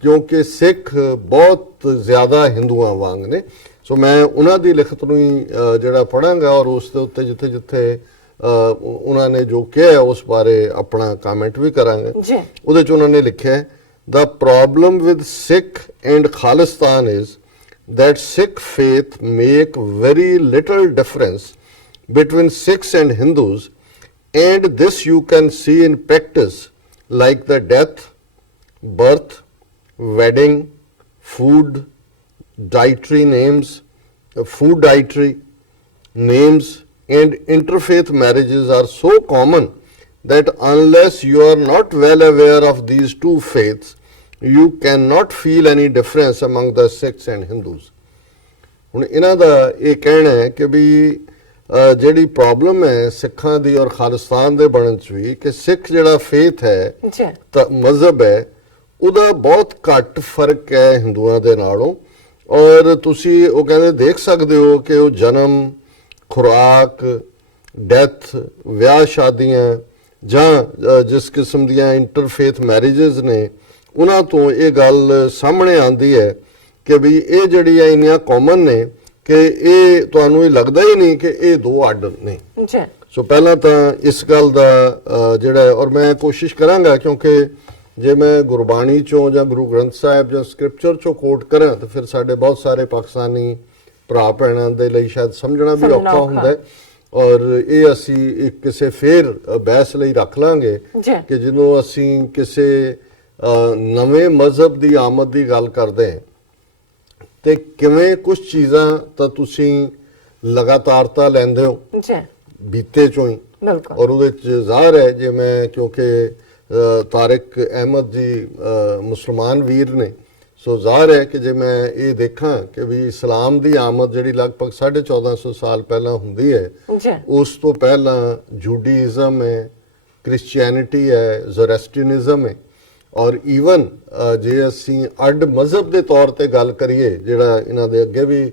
ਕਿਉਂਕਿ ਸਿੱਖ ਬਹੁਤ ਜ਼ਿਆਦਾ ਹਿੰਦੂਆਂ ਵਾਂਗ ਨੇ। ਸੋ ਮੈਂ ਉਹਨਾਂ ਦੀ ਲਿਖਤ ਨੂੰ ਹੀ ਜਿਹੜਾ ਪੜਾਂਗਾ ਔਰ ਉਸ ਦੇ ਉੱਤੇ ਜਿੱਥੇ ਜਿੱਥੇ ਉਹਨਾਂ ਨੇ ਜੋ ਕਿਹਾ ਉਸ ਬਾਰੇ ਆਪਣਾ ਕਮੈਂਟ ਵੀ ਕਰਾਂਗੇ। ਜੀ ਉਹਦੇ ਚ ਉਹਨਾਂ ਨੇ ਲਿਖਿਆ ਹੈ, the problem with Sikh and Khalistan is that Sikh faith make very little difference between Sikhs and Hindus, and this you can see in practice like the death, birth, wedding, food, dietary names, food dietary names and interfaith marriages are so common that unless you are not well aware of these two faiths, you cannot feel any difference among the Sikhs and Hindus. ਹੁਣ ਇਹਨਾਂ ਦਾ ਇਹ ਕਹਿਣਾ ਹੈ ਕਿ ਵੀ ਜਿਹੜੀ problem ਹੈ ਸਿੱਖਾਂ ਦੀ ਔਰ ਖਾਲਿਸਤਾਨ ਦੇ ਬਣਨ ਚ ਵੀ ਕਿ ਸਿੱਖ ਜਿਹੜਾ ਫੇਥ ਹੈ ਜੀ ਤਾਂ ਮਜ਼ਹਬ ਹੈ ਉਹਦਾ ਬਹੁਤ ਘੱਟ ਫਰਕ ਹੈ ਹਿੰਦੂਆਂ ਦੇ ਨਾਲੋਂ। ਔਰ ਤੁਸੀਂ ਉਹ ਕਹਿੰਦੇ ਦੇਖ ਸਕਦੇ ਹੋ ਕਿ ਉਹ ਜਨਮ, ਖੁਰਾਕ, ਡੈਥ, ਵਿਆਹ ਸ਼ਾਦੀਆਂ ਜਾਂ ਜਿਸ ਕਿਸਮ ਦੀਆਂ ਇੰਟਰਫੇਥ ਮੈਰਿਜਸ ਨੇ ਉਹਨਾਂ ਤੋਂ ਇਹ ਗੱਲ ਸਾਹਮਣੇ ਆਉਂਦੀ ਹੈ ਕਿ ਵੀ ਇਹ ਜਿਹੜੀਆਂ ਇੰਨੀਆਂ ਕਾਮਨ ਨੇ ਕਿ ਇਹ ਤੁਹਾਨੂੰ ਇਹ ਲੱਗਦਾ ਹੀ ਨਹੀਂ ਕਿ ਇਹ ਦੋ ਅੱਡ ਨੇ। ਜੀ ਸੋ ਪਹਿਲਾਂ ਤਾਂ ਇਸ ਗੱਲ ਦਾ ਜਿਹੜਾ ਔਰ ਮੈਂ ਕੋਸ਼ਿਸ਼ ਕਰਾਂਗਾ ਕਿਉਂਕਿ ਜੇ ਮੈਂ ਗੁਰਬਾਣੀ ਚੋਂ ਜਾਂ ਗੁਰੂ ਗ੍ਰੰਥ ਸਾਹਿਬ ਜਾਂ ਸਕ੍ਰਿਪਚਰ ਚੋਂ ਕੋਟ ਕਰਾਂ ਤਾਂ ਫਿਰ ਸਾਡੇ ਬਹੁਤ ਸਾਰੇ ਪਾਕਿਸਤਾਨੀ ਭਰਾ ਭੈਣਾਂ ਦੇ ਲਈ ਸ਼ਾਇਦ ਸਮਝਣਾ ਵੀ ਔਖਾ ਹੁੰਦਾ ਹੈ। ਔਰ ਇਹ ਅਸੀਂ ਇੱਕ ਕਿਸੇ ਫੇਰ ਬਹਿਸ ਲਈ ਰੱਖ ਲਾਂਗੇ ਕਿ ਜਦੋਂ ਅਸੀਂ ਕਿਸੇ ਨਵੇਂ ਮਜ਼ਹਬ ਦੀ ਆਮਦ ਦੀ ਗੱਲ ਕਰਦੇ ਹਾਂ ਤੇ ਕਿਵੇਂ ਕੁਝ ਚੀਜ਼ਾਂ ਤਾਂ ਤੁਸੀਂ ਲਗਾਤਾਰਤਾ ਲੈਂਦੇ ਹੋ ਬੀਤੇ ਚੋਂ ਹੀ। ਔਰ ਉਹਦੇ ਚ ਜ਼ਾਹਰ ਹੈ ਜੇ ਮੈਂ ਕਿਉਂਕਿ ਤਾਰਿਕ ਅਹਿਮਦ ਜੀ ਮੁਸਲਮਾਨ ਵੀਰ ਨੇ ਸੋ ਜ਼ਾਹਰ ਹੈ ਕਿ ਜੇ ਮੈਂ ਇਹ ਦੇਖਾਂ ਕਿ ਵੀ ਇਸਲਾਮ ਦੀ ਆਮਦ ਜਿਹੜੀ ਲਗਭਗ 1450 ਸਾਲ ਪਹਿਲਾਂ ਹੁੰਦੀ ਹੈ ਉਸ ਤੋਂ ਪਹਿਲਾਂ ਜੂਡਾਇਜ਼ਮ ਹੈ, ਕ੍ਰਿਸਚੀਅਨਿਟੀ ਹੈ, ਜ਼ੋਰੈਸਟਰੀਅਨਿਜ਼ਮ ਹੈ। ਔਰ ਈਵਨ ਜੇ ਅਸੀਂ ਅੱਡ ਮਜ਼ਹਬ ਦੇ ਤੌਰ ਤੇ ਗੱਲ ਕਰੀਏ ਜਿਹੜਾ ਇਹਨਾਂ ਦੇ ਅੱਗੇ ਵੀ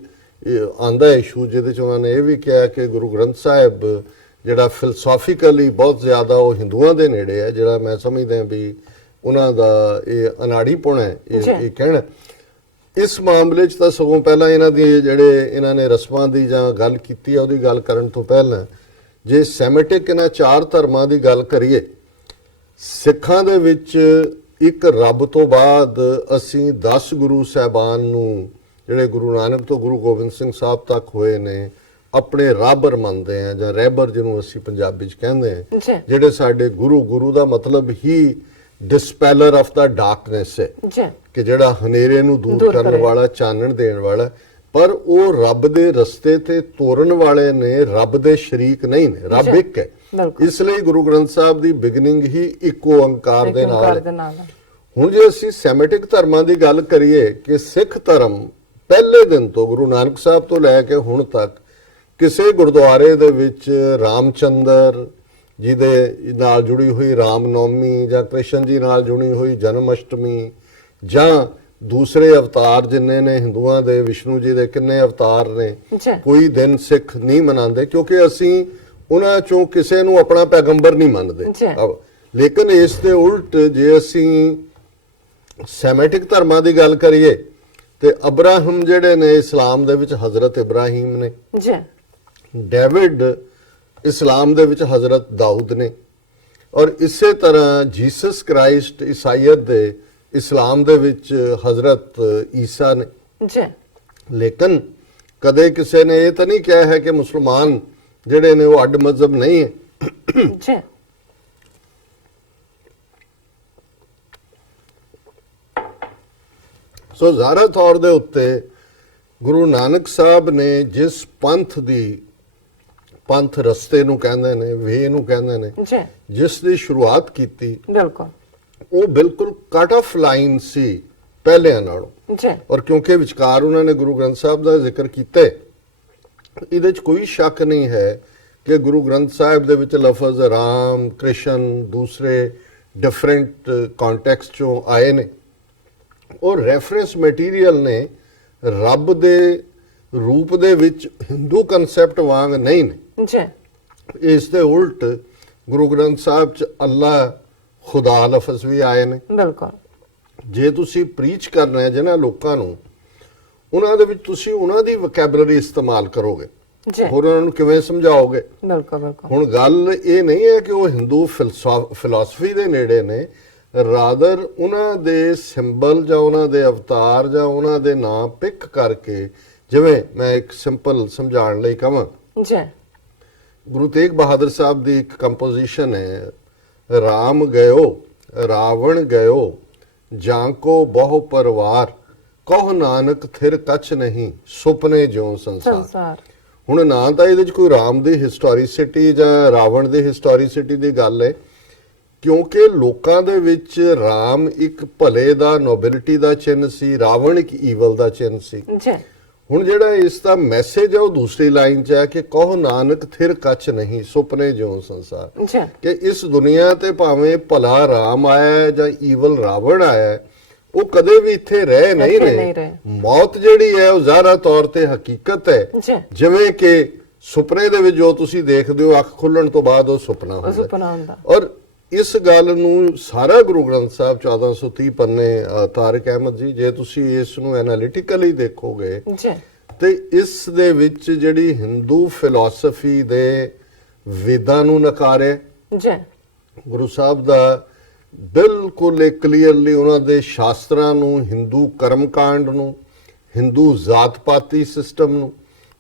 ਆਂਦਾ ਇਸ਼ੂ ਜਿਹਦੇ ਚ ਉਹਨਾਂ ਨੇ ਇਹ ਵੀ ਕਿਹਾ ਕਿ ਗੁਰੂ ਗ੍ਰੰਥ ਸਾਹਿਬ ਜਿਹੜਾ ਫਿਲਸਫੀਕਲੀ ਬਹੁਤ ਜ਼ਿਆਦਾ ਉਹ ਹਿੰਦੂਆਂ ਦੇ ਨੇੜੇ ਹੈ, ਜਿਹੜਾ ਮੈਂ ਸਮਝਦਾ ਵੀ ਉਹਨਾਂ ਦਾ ਇਹ ਅਨਾੜੀਪੁਣ ਹੈ ਇਹ ਕਹਿਣਾ। ਇਸ ਮਾਮਲੇ 'ਚ ਤਾਂ ਸਗੋਂ ਪਹਿਲਾਂ ਇਹਨਾਂ ਦੀ ਜਿਹੜੇ ਇਹਨਾਂ ਨੇ ਰਸਮਾਂ ਦੀ ਜਾਂ ਗੱਲ ਕੀਤੀ ਹੈ ਉਹਦੀ ਗੱਲ ਕਰਨ ਤੋਂ ਪਹਿਲਾਂ ਜੇ ਸੈਮਿਟਿਕ ਇਹਨਾਂ ਚਾਰ ਧਰਮਾਂ ਦੀ ਗੱਲ ਕਰੀਏ, ਸਿੱਖਾਂ ਦੇ ਵਿੱਚ ਇੱਕ ਰੱਬ ਤੋਂ ਬਾਅਦ ਅਸੀਂ 10 ਗੁਰੂ ਸਾਹਿਬਾਨ ਨੂੰ ਜਿਹੜੇ ਗੁਰੂ ਨਾਨਕ ਤੋਂ ਗੁਰੂ ਗੋਬਿੰਦ ਸਿੰਘ ਸਾਹਿਬ ਤੱਕ ਹੋਏ ਨੇ ਆਪਣੇ ਰੱਬ ਮੰਨਦੇ ਆ ਜਾਂ ਰਹਿਬਰ ਜਿਹਨੂੰ ਅਸੀਂ ਪੰਜਾਬੀ 'ਚ ਕਹਿੰਦੇ ਆ, ਜਿਹੜੇ ਸਾਡੇ ਗੁਰੂ ਦਾ ਮਤਲਬ ਹੀ ਡਿਸਪੈਲਰ ਆਫ ਦਾ ਡਾਰਕਨੈਸ ਹੈ ਕਿ ਜਿਹੜਾ ਹਨੇਰੇ ਨੂੰ ਦੂਰ ਕਰਨ ਵਾਲਾ, ਚਾਨਣ ਦੇਣ ਵਾਲਾ। ਪਰ ਉਹ ਰੱਬ ਦੇ ਰਸਤੇ ਤੇ ਤੋਰਨ ਵਾਲੇ ਨੇ, ਰੱਬ ਦੇ ਸ਼ਰੀਕ ਨਹੀਂ ਨੇ, ਰੱਬ ਇੱਕ ਹੈ। ਇਸ ਲਈ ਗੁਰੂ ਗ੍ਰੰਥ ਸਾਹਿਬ ਦੀ ਬਿਗਨਿੰਗ ਹੀ ਇੱਕ ਓੰਕਾਰ ਦੇ ਨਾਲ ਹੈ। ਹੁਣ ਜੇ ਅਸੀਂ ਸੈਮਿਟਿਕ ਧਰਮਾਂ ਦੀ ਗੱਲ ਕਰੀਏ ਕਿ ਸਿੱਖ ਧਰਮ ਪਹਿਲੇ ਦਿਨ ਤੋਂ ਗੁਰੂ ਨਾਨਕ ਸਾਹਿਬ ਤੋਂ ਲੈ ਕੇ ਹੁਣ ਤੱਕ ਕਿਸੇ ਗੁਰਦੁਆਰੇ ਦੇ ਵਿੱਚ ਰਾਮਚੰਦਰ ਜੀ ਦੇ ਨਾਲ ਜੁੜੀ ਹੋਈ ਰਾਮਨੌਮੀ ਜਾਂ ਕ੍ਰਿਸ਼ਨ ਜੀ ਨਾਲ ਜੁੜੀ ਹੋਈ ਜਨਮ ਅਸ਼ਟਮੀ ਜਾਂ ਦੂਸਰੇ ਅਵਤਾਰ ਜਿੰਨੇ ਨੇ ਹਿੰਦੂਆਂ ਦੇ, ਵਿਸ਼ਨੂੰ ਜੀ ਦੇ ਕਿੰਨੇ ਅਵਤਾਰ ਨੇ, ਕੋਈ ਦਿਨ ਸਿੱਖ ਨਹੀਂ ਮਨਾਉਂਦੇ ਕਿਉਂਕਿ ਅਸੀਂ ਉਹਨਾਂ ਚੋਂ ਕਿਸੇ ਨੂੰ ਆਪਣਾ ਪੈਗੰਬਰ ਨਹੀਂ ਮੰਨਦੇ। ਲੇਕਿਨ ਇਸ ਦੇ ਉਲਟ ਜੇ ਅਸੀਂ ਸੈਮਿਟਿਕ ਧਰਮਾਂ ਦੀ ਗੱਲ ਕਰੀਏ ਤੇ ਅਬਰਾਹਮ ਜਿਹੜੇ ਨੇ ਇਸਲਾਮ ਦੇ ਵਿੱਚ ਹਜ਼ਰਤ ਇਬਰਾਹੀਮ ਨੇ, ਡੇਵਿਡ ਇਸਲਾਮ ਦੇ ਵਿੱਚ ਹਜ਼ਰਤ ਦਾਊਦ ਨੇ, ਔਰ ਇਸੇ ਤਰ੍ਹਾਂ ਜੀਸਸ ਕ੍ਰਾਈਸਟ ਈਸਾਈਅਤ ਦੇ ਇਸਲਾਮ ਦੇ ਵਿੱਚ ਹਜ਼ਰਤ ਈਸਾ ਨੇ। ਲੇਕਿਨ ਕਦੇ ਕਿਸੇ ਨੇ ਇਹ ਤਾਂ ਨਹੀਂ ਕਿਹਾ ਹੈ ਕਿ ਮੁਸਲਮਾਨ ਜਿਹੜੇ ਨੇ ਉਹ ਅੱਡ ਮਜ਼ਹਬ ਨਹੀਂ ਹੈ। ਸੋ ਜ਼ਾਹਰਾ ਤੌਰ ਦੇ ਉੱਤੇ ਗੁਰੂ ਨਾਨਕ ਸਾਹਿਬ ਨੇ ਜਿਸ ਪੰਥ ਰਸਤੇ ਨੂੰ ਕਹਿੰਦੇ ਨੇ, ਵੇ ਨੂੰ ਕਹਿੰਦੇ ਨੇ, ਜਿਸ ਦੀ ਸ਼ੁਰੂਆਤ ਕੀਤੀ ਉਹ ਬਿਲਕੁਲ ਕੱਟ ਆਫ ਲਾਈਨ ਸੀ ਪਹਿਲਿਆਂ ਨਾਲੋਂ। ਔਰ ਕਿਉਂਕਿ ਵਿਚਕਾਰ ਉਹਨਾਂ ਨੇ ਗੁਰੂ ਗ੍ਰੰਥ ਸਾਹਿਬ ਦਾ ਜ਼ਿਕਰ ਕੀਤਾ ਇਹਦੇ 'ਚ ਕੋਈ ਸ਼ੱਕ ਨਹੀਂ ਹੈ ਕਿ ਗੁਰੂ ਗ੍ਰੰਥ ਸਾਹਿਬ ਦੇ ਵਿੱਚ ਲਫ਼ਜ਼ ਰਾਮ, ਕ੍ਰਿਸ਼ਨ ਦੂਸਰੇ ਡਿਫਰੈਂਟ ਕੰਟੈਕਸਟ ਚੋਂ ਆਏ ਨੇ। ਉਹ ਰੈਫਰੈਂਸ ਮਟੀਰੀਅਲ ਨੇ, ਰੱਬ ਦੇ ਰੂਪ ਦੇ ਵਿੱਚ ਹਿੰਦੂ ਕਨਸੈਪਟ ਵਾਂਗ ਨਹੀਂ ਨੇ ਜੀ। ਇਸ ਦੇ ਉਲਟ ਗੁਰੂ ਗ੍ਰੰਥ ਸਾਹਿਬ 'ਚ ਅੱਲਾ, ਖੁਦਾ ਲਫ਼ਜ਼ ਵੀ ਆਏ ਨੇ। ਬਿਲਕੁਲ। ਜੇ ਤੁਸੀਂ ਪ੍ਰੀਚ ਕਰਨਾ ਹੈ ਜਿਹਨਾਂ ਲੋਕਾਂ ਨੂੰ, ਉਹਨਾਂ ਦੇ ਵਿੱਚ ਤੁਸੀਂ ਉਹਨਾਂ ਦੀ ਵੋਕੈਬਲਰੀ ਇਸਤੇਮਾਲ ਕਰੋਗੇ, ਜੀ। ਹੋਰ ਉਹਨਾਂ ਨੂੰ ਕਿਵੇਂ ਸਮਝਾਓਗੇ? ਬਿਲਕੁਲ ਬਿਲਕੁਲ। ਹੁਣ ਗੱਲ ਇਹ ਨਹੀਂ ਹੈ ਕਿ ਉਹ ਹਿੰਦੂ ਫਿਲਾਸਫੀ ਦੇ ਨੇੜੇ ਨੇ, ਰਾਦਰ ਉਹਨਾਂ ਦੇ ਸਿੰਬਲ ਜਾਂ ਉਹਨਾਂ ਦੇ ਅਵਤਾਰ ਜਾਂ ਉਹਨਾਂ ਦੇ ਨਾਮ ਪਿਕ ਕਰਕੇ, ਜਿਵੇਂ ਮੈਂ ਇੱਕ ਸਿੰਪਲ ਸਮਝਾਉਣ ਲਈ ਕਹਾਂ, ਜੀ। ਗੁਰੂ ਤੇਗ ਬਹਾਦਰ ਸਾਹਿਬ ਦੀ ਇੱਕ ਕੰਪੋਜੀਸ਼ਨ ਹੈ, ਰਾਮ ਗਇਓ ਰਾਵਣ ਗਇਓ ਜਾਂ ਕੋ ਬਹੁ ਪਰਵਾਰ, ਕਹੁ ਨਾਨਕ ਥਿਰ ਕਛ ਨਹੀਂ ਸੁਪਨੇ ਜਿਉ ਸੰਸਾਰ। ਹੁਣ ਨਾ ਤਾਂ ਇਹਦੇ 'ਚ ਕੋਈ ਰਾਮ ਦੀ ਹਿਸਟੋਰੀਸਿਟੀ ਜਾਂ ਰਾਵਣ ਦੀ ਹਿਸਟੋਰੀਸਿਟੀ ਦੀ ਗੱਲ ਹੈ, ਕਿਉਂਕਿ ਲੋਕਾਂ ਦੇ ਵਿੱਚ ਰਾਮ ਇੱਕ ਭਲੇ ਦਾ, ਨੋਬਿਲਿਟੀ ਦਾ ਚਿੰਨ੍ਹ ਸੀ, ਰਾਵਣ ਇੱਕ ਈਵਲ ਦਾ ਚਿੰਨ੍ਹ ਸੀ। ਜੀ। ਹੁਣ ਜਿਹੜਾ ਇਸ ਦਾ ਮੈਸੇਜ ਹੈ ਉਹ ਦੂਸਰੀ ਲਾਈਨ 'ਚ ਹੈ ਕਿ ਕਹੁ ਨਾਨਕ ਥਿਰ ਕਛ ਨਹੀਂ ਸੁਪਨੇ ਜਿਉ ਸੰਸਾਰ, ਜੀ। ਕਿ ਇਸ ਦੁਨੀਆ ਤੇ ਭਾਵੇਂ ਭਲਾ ਰਾਮ ਆਇਆ ਹੈ ਜਾਂ ਈਵਲ ਰਾਵਣ ਆਇਆ ਹੈ, ਉਹ ਕਦੇ ਵੀ ਇੱਥੇ ਰਹਿ ਨਹੀਂ ਰਹੇ। ਮੌਤ ਜਿਹੜੀ ਹੈ ਉਹ ਜ਼ਾਹਰਾ ਤੌਰ ਤੇ ਹਕੀਕਤ ਹੈ, ਜਿਵੇਂ ਕਿ ਸੁਪਨੇ ਦੇ ਵਿੱਚ ਜੋ ਤੁਸੀਂ ਦੇਖਦੇ ਹੋ, ਅੱਖ ਖੁੱਲਣ ਤੋਂ ਬਾਅਦ ਉਹ ਸੁਪਨਾ ਹੁੰਦਾ। ਔਰ ਇਸ ਗੱਲ ਨੂੰ ਸਾਰਾ ਗੁਰੂ ਗ੍ਰੰਥ ਸਾਹਿਬ 1430 ਪੰਨੇ, ਤਾਰਿਕ ਅਹਿਮਦ ਜੀ, ਜੇ ਤੁਸੀਂ ਇਸ ਨੂੰ ਐਨਾਲਿਟਿਕਲੀ ਦੇਖੋਗੇ ਤੇ ਇਸ ਦੇ ਵਿੱਚ ਜਿਹੜੀ ਹਿੰਦੂ ਫਿਲਾਸਫੀ ਦੇ ਵੇਦਾਂ ਨੂੰ ਨਕਾਰਿਆ, ਗੁਰੂ ਸਾਹਿਬ ਦਾ ਬਿਲਕੁਲ ਕਲੀਅਰਲੀ ਉਹਨਾਂ ਦੇ ਸ਼ਾਸਤਰਾਂ ਨੂੰ, ਹਿੰਦੂ ਕਰਮਕਾਂਡ ਨੂੰ, ਹਿੰਦੂ ਜ਼ਾਤ-ਪਾਤੀ ਸਿਸਟਮ ਨੂੰ।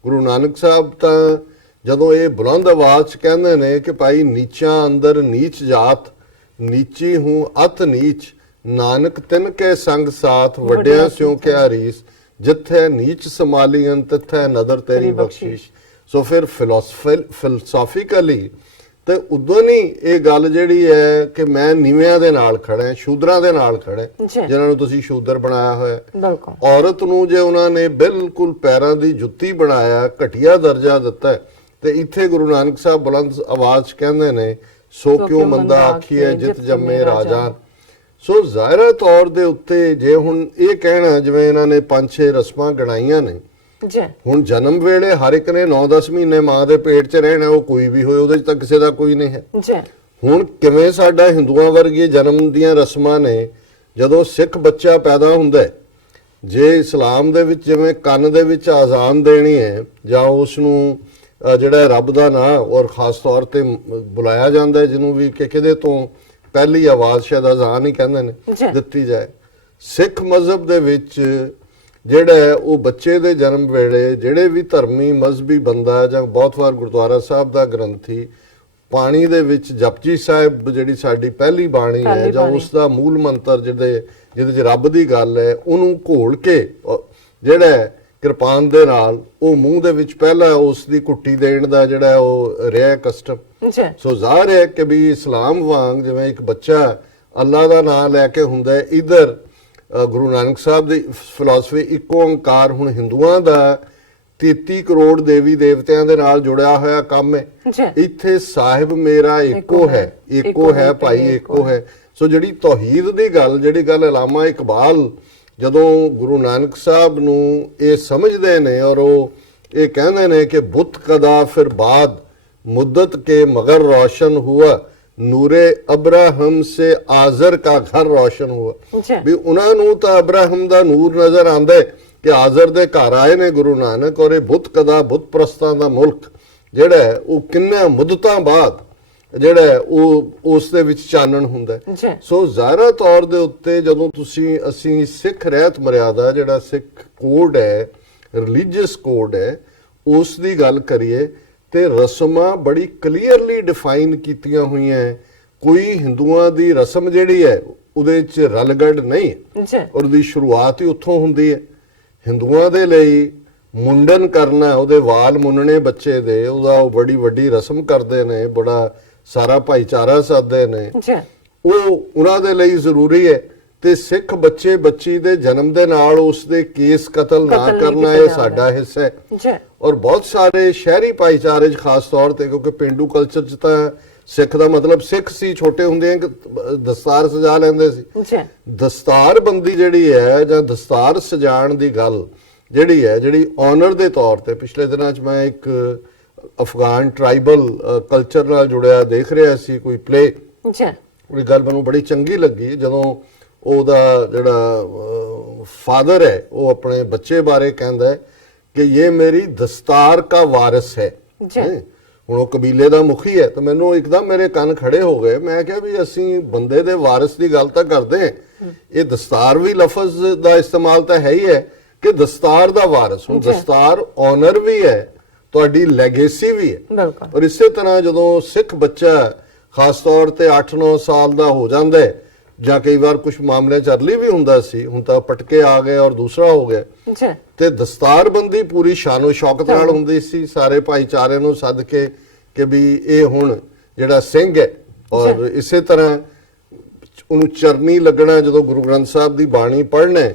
ਗੁਰੂ ਨਾਨਕ ਸਾਹਿਬ ਤਾਂ ਜਦੋਂ ਇਹ ਬੁਲੰਦ ਆਵਾਜ਼ 'ਚ ਕਹਿੰਦੇ ਨੇ ਕਿ ਭਾਈ ਨੀਚਾਂ ਅੰਦਰ ਨੀਚ ਜਾਤ, ਨੀਚੀ ਹੂੰ ਅਤ ਨੀਚ, ਨਾਨਕ ਤਿਨ ਕੇ ਸੰਗ ਸਾਥ, ਵੱਡਿਆਂ ਸਿਉ ਕਿਆ ਰੀਸ, ਜਿੱਥੇ ਨੀਚ ਸਮਾਲੀਨ ਤਿੱਥੇ ਨਦਰ ਤੇਰੀ ਬਖਸ਼ਿਸ਼। ਸੋ ਫਿਰ ਫਿਲਾਸਫਿਕਲੀ ਤੇ ਉਦੋਂ ਨਹੀਂ ਇਹ ਗੱਲ ਜਿਹੜੀ ਹੈ ਕਿ ਮੈਂ ਨੀਵਿਆਂ ਦੇ ਨਾਲ ਖੜਾ, ਸ਼ੂਦਰਾਂ ਦੇ ਨਾਲ ਖੜਾ, ਜਿਨ੍ਹਾਂ ਨੂੰ ਤੁਸੀਂ ਸ਼ੂਦਰ ਬਣਾਇਆ ਹੋਇਆ। ਔਰਤ ਨੂੰ ਜੇ ਉਹਨਾਂ ਨੇ ਬਿਲਕੁਲ ਪੈਰਾਂ ਦੀ ਜੁੱਤੀ ਬਣਾਇਆ, ਘਟੀਆ ਦਰਜਾ ਦਿੱਤਾ, ਤੇ ਇੱਥੇ ਗੁਰੂ ਨਾਨਕ ਸਾਹਿਬ ਬੁਲੰਦ ਆਵਾਜ਼ ਕਹਿੰਦੇ ਨੇ, ਸੋ ਕਿਉਂ ਮੰਦਾ ਆਖੀਏ ਜਿਤ ਜੰਮੇ ਰਾਜਾਨ। ਸੋ ਜ਼ਾਹਿਰਾ ਤੌਰ ਦੇ ਉੱਤੇ ਜੇ ਹੁਣ ਇਹ ਕਹਿਣਾ, ਜਿਵੇਂ ਇਹਨਾਂ ਨੇ 5-6 ਰਸਮਾਂ ਗਣਾਈਆਂ ਨੇ, ਹੁਣ ਜਨਮ ਵੇਲੇ ਹਰ ਇੱਕ ਨੇ 9-10 ਮਹੀਨੇ ਮਾਂ ਦੇ ਪੇਟ 'ਚ ਰਹਿਣਾ, ਉਹ ਕੋਈ ਵੀ ਹੋਏ, ਉਹਦੇ 'ਚ ਤਾਂ ਕਿਸੇ ਦਾ ਕੋਈ ਨਹੀਂ ਹੈ। ਹੁਣ ਕਿਵੇਂ ਸਾਡਾ ਹਿੰਦੂਆਂ ਵਰਗੀ ਜਨਮ ਦੀਆਂ ਰਸਮਾਂ ਨੇ, ਜਦੋਂ ਸਿੱਖ ਬੱਚਾ ਪੈਦਾ ਹੁੰਦਾ ਹੈ, ਜੇ ਇਸਲਾਮ ਦੇ ਵਿੱਚ ਜਿਵੇਂ ਕੰਨ ਦੇ ਵਿੱਚ ਆਜ਼ਾਨ ਦੇਣੀ ਹੈ ਜਾਂ ਉਸ ਨੂੰ ਜਿਹੜਾ ਰੱਬ ਦਾ ਨਾਂ ਔਰ ਖਾਸ ਤੌਰ ਤੇ ਬੁਲਾਇਆ ਜਾਂਦਾ ਹੈ, ਜਿਹਨੂੰ ਵੀ ਕਿ ਕਿਹਦੇ ਤੋਂ ਪਹਿਲੀ ਆਵਾਜ਼ ਸ਼ਾਇਦ ਅਜ਼ਾਨ ਹੀ ਕਹਿੰਦੇ ਨੇ, ਦਿੱਤੀ ਜਾਏ। ਸਿੱਖ ਮਜ਼ਹਬ ਦੇ ਵਿੱਚ ਜਿਹੜਾ ਉਹ ਬੱਚੇ ਦੇ ਜਨਮ ਵੇਲੇ ਜਿਹੜੇ ਵੀ ਧਰਮੀ ਮਜ਼ਹਬੀ ਬੰਦਾ ਜਾਂ ਬਹੁਤ ਵਾਰ ਗੁਰਦੁਆਰਾ ਸਾਹਿਬ ਦਾ ਗ੍ਰੰਥੀ ਪਾਣੀ ਦੇ ਵਿੱਚ ਜਪਜੀ ਸਾਹਿਬ, ਜਿਹੜੀ ਸਾਡੀ ਪਹਿਲੀ ਬਾਣੀ ਹੈ ਜਾਂ ਉਸ ਦਾ ਮੂਲ ਮੰਤਰ ਜਿਹਦੇ 'ਚ ਰੱਬ ਦੀ ਗੱਲ ਹੈ, ਉਹਨੂੰ ਘੋਲ ਕੇ ਜਿਹੜਾ ਕਿਰਪਾਨ ਦੇ ਨਾਲ ਉਹ ਮੂੰਹ ਦੇ ਵਿੱਚ ਪਹਿਲਾਂ ਉਸ ਦੀ ਕੁੱਟੀ ਦੇਣ ਦਾ ਜਿਹੜਾ ਉਹ ਰਿਹਾ ਕਸਟਮ। ਸੋ ਜ਼ਾਹਰ ਹੈ ਕਿ ਵੀ ਇਸਲਾਮ ਵਾਂਗ ਜਿਵੇਂ ਇੱਕ ਬੱਚਾ ਅੱਲਾ ਦਾ ਨਾਮ ਲੈ ਕੇ ਹੁੰਦਾ ਹੈ, ਇਧਰ ਗੁਰੂ ਨਾਨਕ ਸਾਹਿਬ ਦੀ ਫਿਲਾਸਫੀ ਇੱਕੋ ਓੰਕਾਰ। ਹੁਣ ਹਿੰਦੂਆਂ ਦਾ 33 ਕਰੋੜ ਦੇਵੀ ਦੇਵਤਿਆਂ ਦੇ ਨਾਲ ਜੁੜਿਆ ਹੋਇਆ ਕੰਮ ਹੈ, ਇੱਥੇ ਸਾਹਿਬ ਮੇਰਾ ਇੱਕੋ ਹੈ, ਇੱਕੋ ਹੈ ਭਾਈ ਇੱਕੋ ਹੈ। ਸੋ ਜਿਹੜੀ ਤੌਹੀਦ ਦੀ ਗੱਲ, ਜਿਹੜੀ ਗੱਲ ਅਲਾਮਾ ਇਕਬਾਲ ਜਦੋਂ ਗੁਰੂ ਨਾਨਕ ਸਾਹਿਬ ਨੂੰ ਇਹ ਸਮਝਦੇ ਨੇ ਔਰ ਉਹ ਇਹ ਕਹਿੰਦੇ ਨੇ ਕਿ ਬੁੱਤ ਕਦਾ ਫਿਰ ਬਾਦ ਮੁੱਦਤ ਕੇ ਮਗਰ ਰੋਸ਼ਨ ਹੁਆ, ਨੂਰੇ ਅਬਰਾਹਮ ਸੇ ਆਜ਼ਰ ਕਾ ਘਰ ਰੋਸ਼ਨ ਹੁਆ। ਵੀ ਉਹਨਾਂ ਨੂੰ ਤਾਂ ਅਬਰਾਹਮ ਦਾ ਨੂਰ ਨਜ਼ਰ ਆਉਂਦਾ ਹੈ ਕਿ ਆਜ਼ਰ ਦੇ ਘਰ ਆਏ ਨੇ ਗੁਰੂ ਨਾਨਕ, ਔਰ ਇਹ ਬੁੱਤ ਕਦਾ, ਬੁੱਤ ਪ੍ਰਸਤਾਂ ਦਾ ਮੁਲਕ ਜਿਹੜਾ ਉਹ ਕਿੰਨਾ ਮੁੱਦਤਾਂ ਬਾਅਦ ਜਿਹੜਾ ਉਹ ਉਸ ਦੇ ਵਿੱਚ ਚਾਨਣ ਹੁੰਦਾ ਹੈ। ਸੋ ਜ਼ਾਹਿਰਾ ਤੌਰ ਦੇ ਉੱਤੇ ਜਦੋਂ ਅਸੀਂ ਸਿੱਖ ਰਹਿਤ ਮਰਿਆਦਾ, ਜਿਹੜਾ ਸਿੱਖ ਕੋਡ ਹੈ, ਰਿਲੀਜੀਅਸ ਕੋਡ ਹੈ, ਉਸ ਦੀ ਗੱਲ ਕਰੀਏ ਤੇ ਰਸਮਾਂ ਬੜੀ ਕਲੀਅਰਲੀ ਡਿਫਾਈਨ ਕੀਤੀਆਂ ਹੋਈਆਂ। ਕੋਈ ਹਿੰਦੂਆਂ ਦੀ ਰਸਮ ਜਿਹੜੀ ਹੈ ਉਹਦੇ 'ਚ ਰਲਗੜ ਨਹੀਂ ਹੈ, ਔਰ ਉਹਦੀ ਸ਼ੁਰੂਆਤ ਹੀ ਉੱਥੋਂ ਹੁੰਦੀ ਹੈ। ਹਿੰਦੂਆਂ ਦੇ ਲਈ ਮੁੰਡਨ ਕਰਨਾ, ਉਹਦੇ ਵਾਲ ਮੁੰਨਣੇ ਬੱਚੇ ਦੇ, ਉਹਦਾ ਉਹ ਬੜੀ ਵੱਡੀ ਰਸਮ ਕਰਦੇ ਨੇ, ਬੜਾ ਸਾਰਾ ਭਾਈਚਾਰਾ ਸਾਧਦੇ ਨੇ, ਉਹ ਉਹਨਾਂ ਦੇ ਲਈ ਜ਼ਰੂਰੀ ਹੈ। ਤੇ ਸਿੱਖ ਬੱਚੇ ਬੱਚੀ ਦੇ ਜਨਮ ਦੇ ਨਾਲ ਉਸ ਦੇ ਕੇਸ ਕਤਲ ਨਾ ਕਤਲ ਨਹੀਂ ਕਰਨਾ ਕੀਤਾ ਇਹ ਜਾਂਦਾ। ਸਾਡਾ ਹਿੱਸਾ ਹੈ ਜੀ ਔਰ ਬਹੁਤ ਸਾਰੇ ਸ਼ਹਿਰੀ ਭਾਈਚਾਰੇ 'ਚ ਖਾਸ ਤੌਰ ਤੇ, ਕਿਉਂਕਿ ਪਿੰਡੂ ਕਲਚਰ 'ਚ ਤਾਂ ਸਿੱਖ ਦਾ ਮਤਲਬ ਸਿੱਖ ਸੀ, ਛੋਟੇ ਹੁੰਦੇ ਦਸਤਾਰ ਸਜਾ ਲੈਂਦੇ ਸੀ। ਜੀ ਦਸਤਾਰਬੰਦੀ ਜਿਹੜੀ ਹੈ ਜਾਂ ਦਸਤਾਰ ਸਜਾਉਣ ਦੀ ਗੱਲ ਜਿਹੜੀ ਆਨਰ ਦੇ ਤੌਰ ਤੇ, ਪਿਛਲੇ ਦਿਨਾਂ 'ਚ ਮੈਂ ਇੱਕ ਅਫਗਾਨ ਟ੍ਰਾਈਬਲ ਕਲਚਰ ਨਾਲ ਜੁੜਿਆ ਦੇਖ ਰਿਹਾ ਸੀ ਕੋਈ ਪਲੇ, ਜੀ ਉਹਦੀ ਗੱਲ ਮੈਨੂੰ ਬੜੀ ਚੰਗੀ ਲੱਗੀ ਜਦੋਂ ਉਹਦਾ ਜਿਹੜਾ ਫਾਦਰ ਹੈ ਉਹ ਆਪਣੇ ਬੱਚੇ ਬਾਰੇ ਕਹਿੰਦਾ ਹੈ ਕਿ ਇਹ ਮੇਰੀ ਦਸਤਾਰ ਕਾ ਵਾਰਿਸ ਹੈ। ਜੀ ਹੁਣ ਉਹ ਕਬੀਲੇ ਦਾ ਮੁਖੀ ਹੈ ਤਾਂ ਮੈਨੂੰ ਇੱਕਦਮ ਮੇਰੇ ਕੰਨ ਖੜੇ ਹੋ ਗਏ। ਮੈਂ ਕਿਹਾ ਵੀ ਅਸੀਂ ਬੰਦੇ ਦੇ ਵਾਰਿਸ ਦੀ ਗੱਲ ਤਾਂ ਕਰਦੇ ਹਾਂ, ਇਹ ਦਸਤਾਰ ਵੀ ਲਫ਼ਜ਼ ਦਾ ਇਸਤੇਮਾਲ ਤਾਂ ਹੈ ਹੀ ਹੈ ਕਿ ਦਸਤਾਰ ਦਾ ਵਾਰਿਸ। ਹੁਣ ਦਸਤਾਰ ਆਨਰ ਵੀ ਹੈ, ਤੁਹਾਡੀ ਲੈਗੇਸੀ ਵੀ ਹੈ। ਬਿਲਕੁਲ। ਔਰ ਇਸੇ ਤਰ੍ਹਾਂ ਜਦੋਂ ਸਿੱਖ ਬੱਚਾ ਖਾਸ ਤੌਰ ਤੇ 8-9 ਸਾਲ ਦਾ ਹੋ ਜਾਂਦਾ ਹੈ, ਜਾਂ ਕਈ ਵਾਰ ਕੁਝ ਮਾਮਲੇ 'ਚ ਅਰਲੀ ਵੀ ਹੁੰਦਾ ਸੀ, ਹੁਣ ਤਾਂ ਪਟਕੇ ਆ ਗਏ ਔਰ ਦੂਸਰਾ ਹੋ ਗਿਆ, ਜੀ ਤੇ ਦਸਤਾਰਬੰਦੀ ਪੂਰੀ ਸ਼ਾਨੋ ਸ਼ੌਕਤ ਨਾਲ ਹੁੰਦੀ ਸੀ, ਸਾਰੇ ਭਾਈਚਾਰੇ ਨੂੰ ਸੱਦ ਕੇ ਕਿ ਵੀ ਇਹ ਹੁਣ ਜਿਹੜਾ ਸਿੰਘ ਹੈ। ਔਰ ਇਸੇ ਤਰ੍ਹਾਂ ਉਹਨੂੰ ਚਰਨੀ ਲੱਗਣਾ, ਜਦੋਂ ਗੁਰੂ ਗ੍ਰੰਥ ਸਾਹਿਬ ਦੀ ਬਾਣੀ ਪੜ੍ਹਨਾ,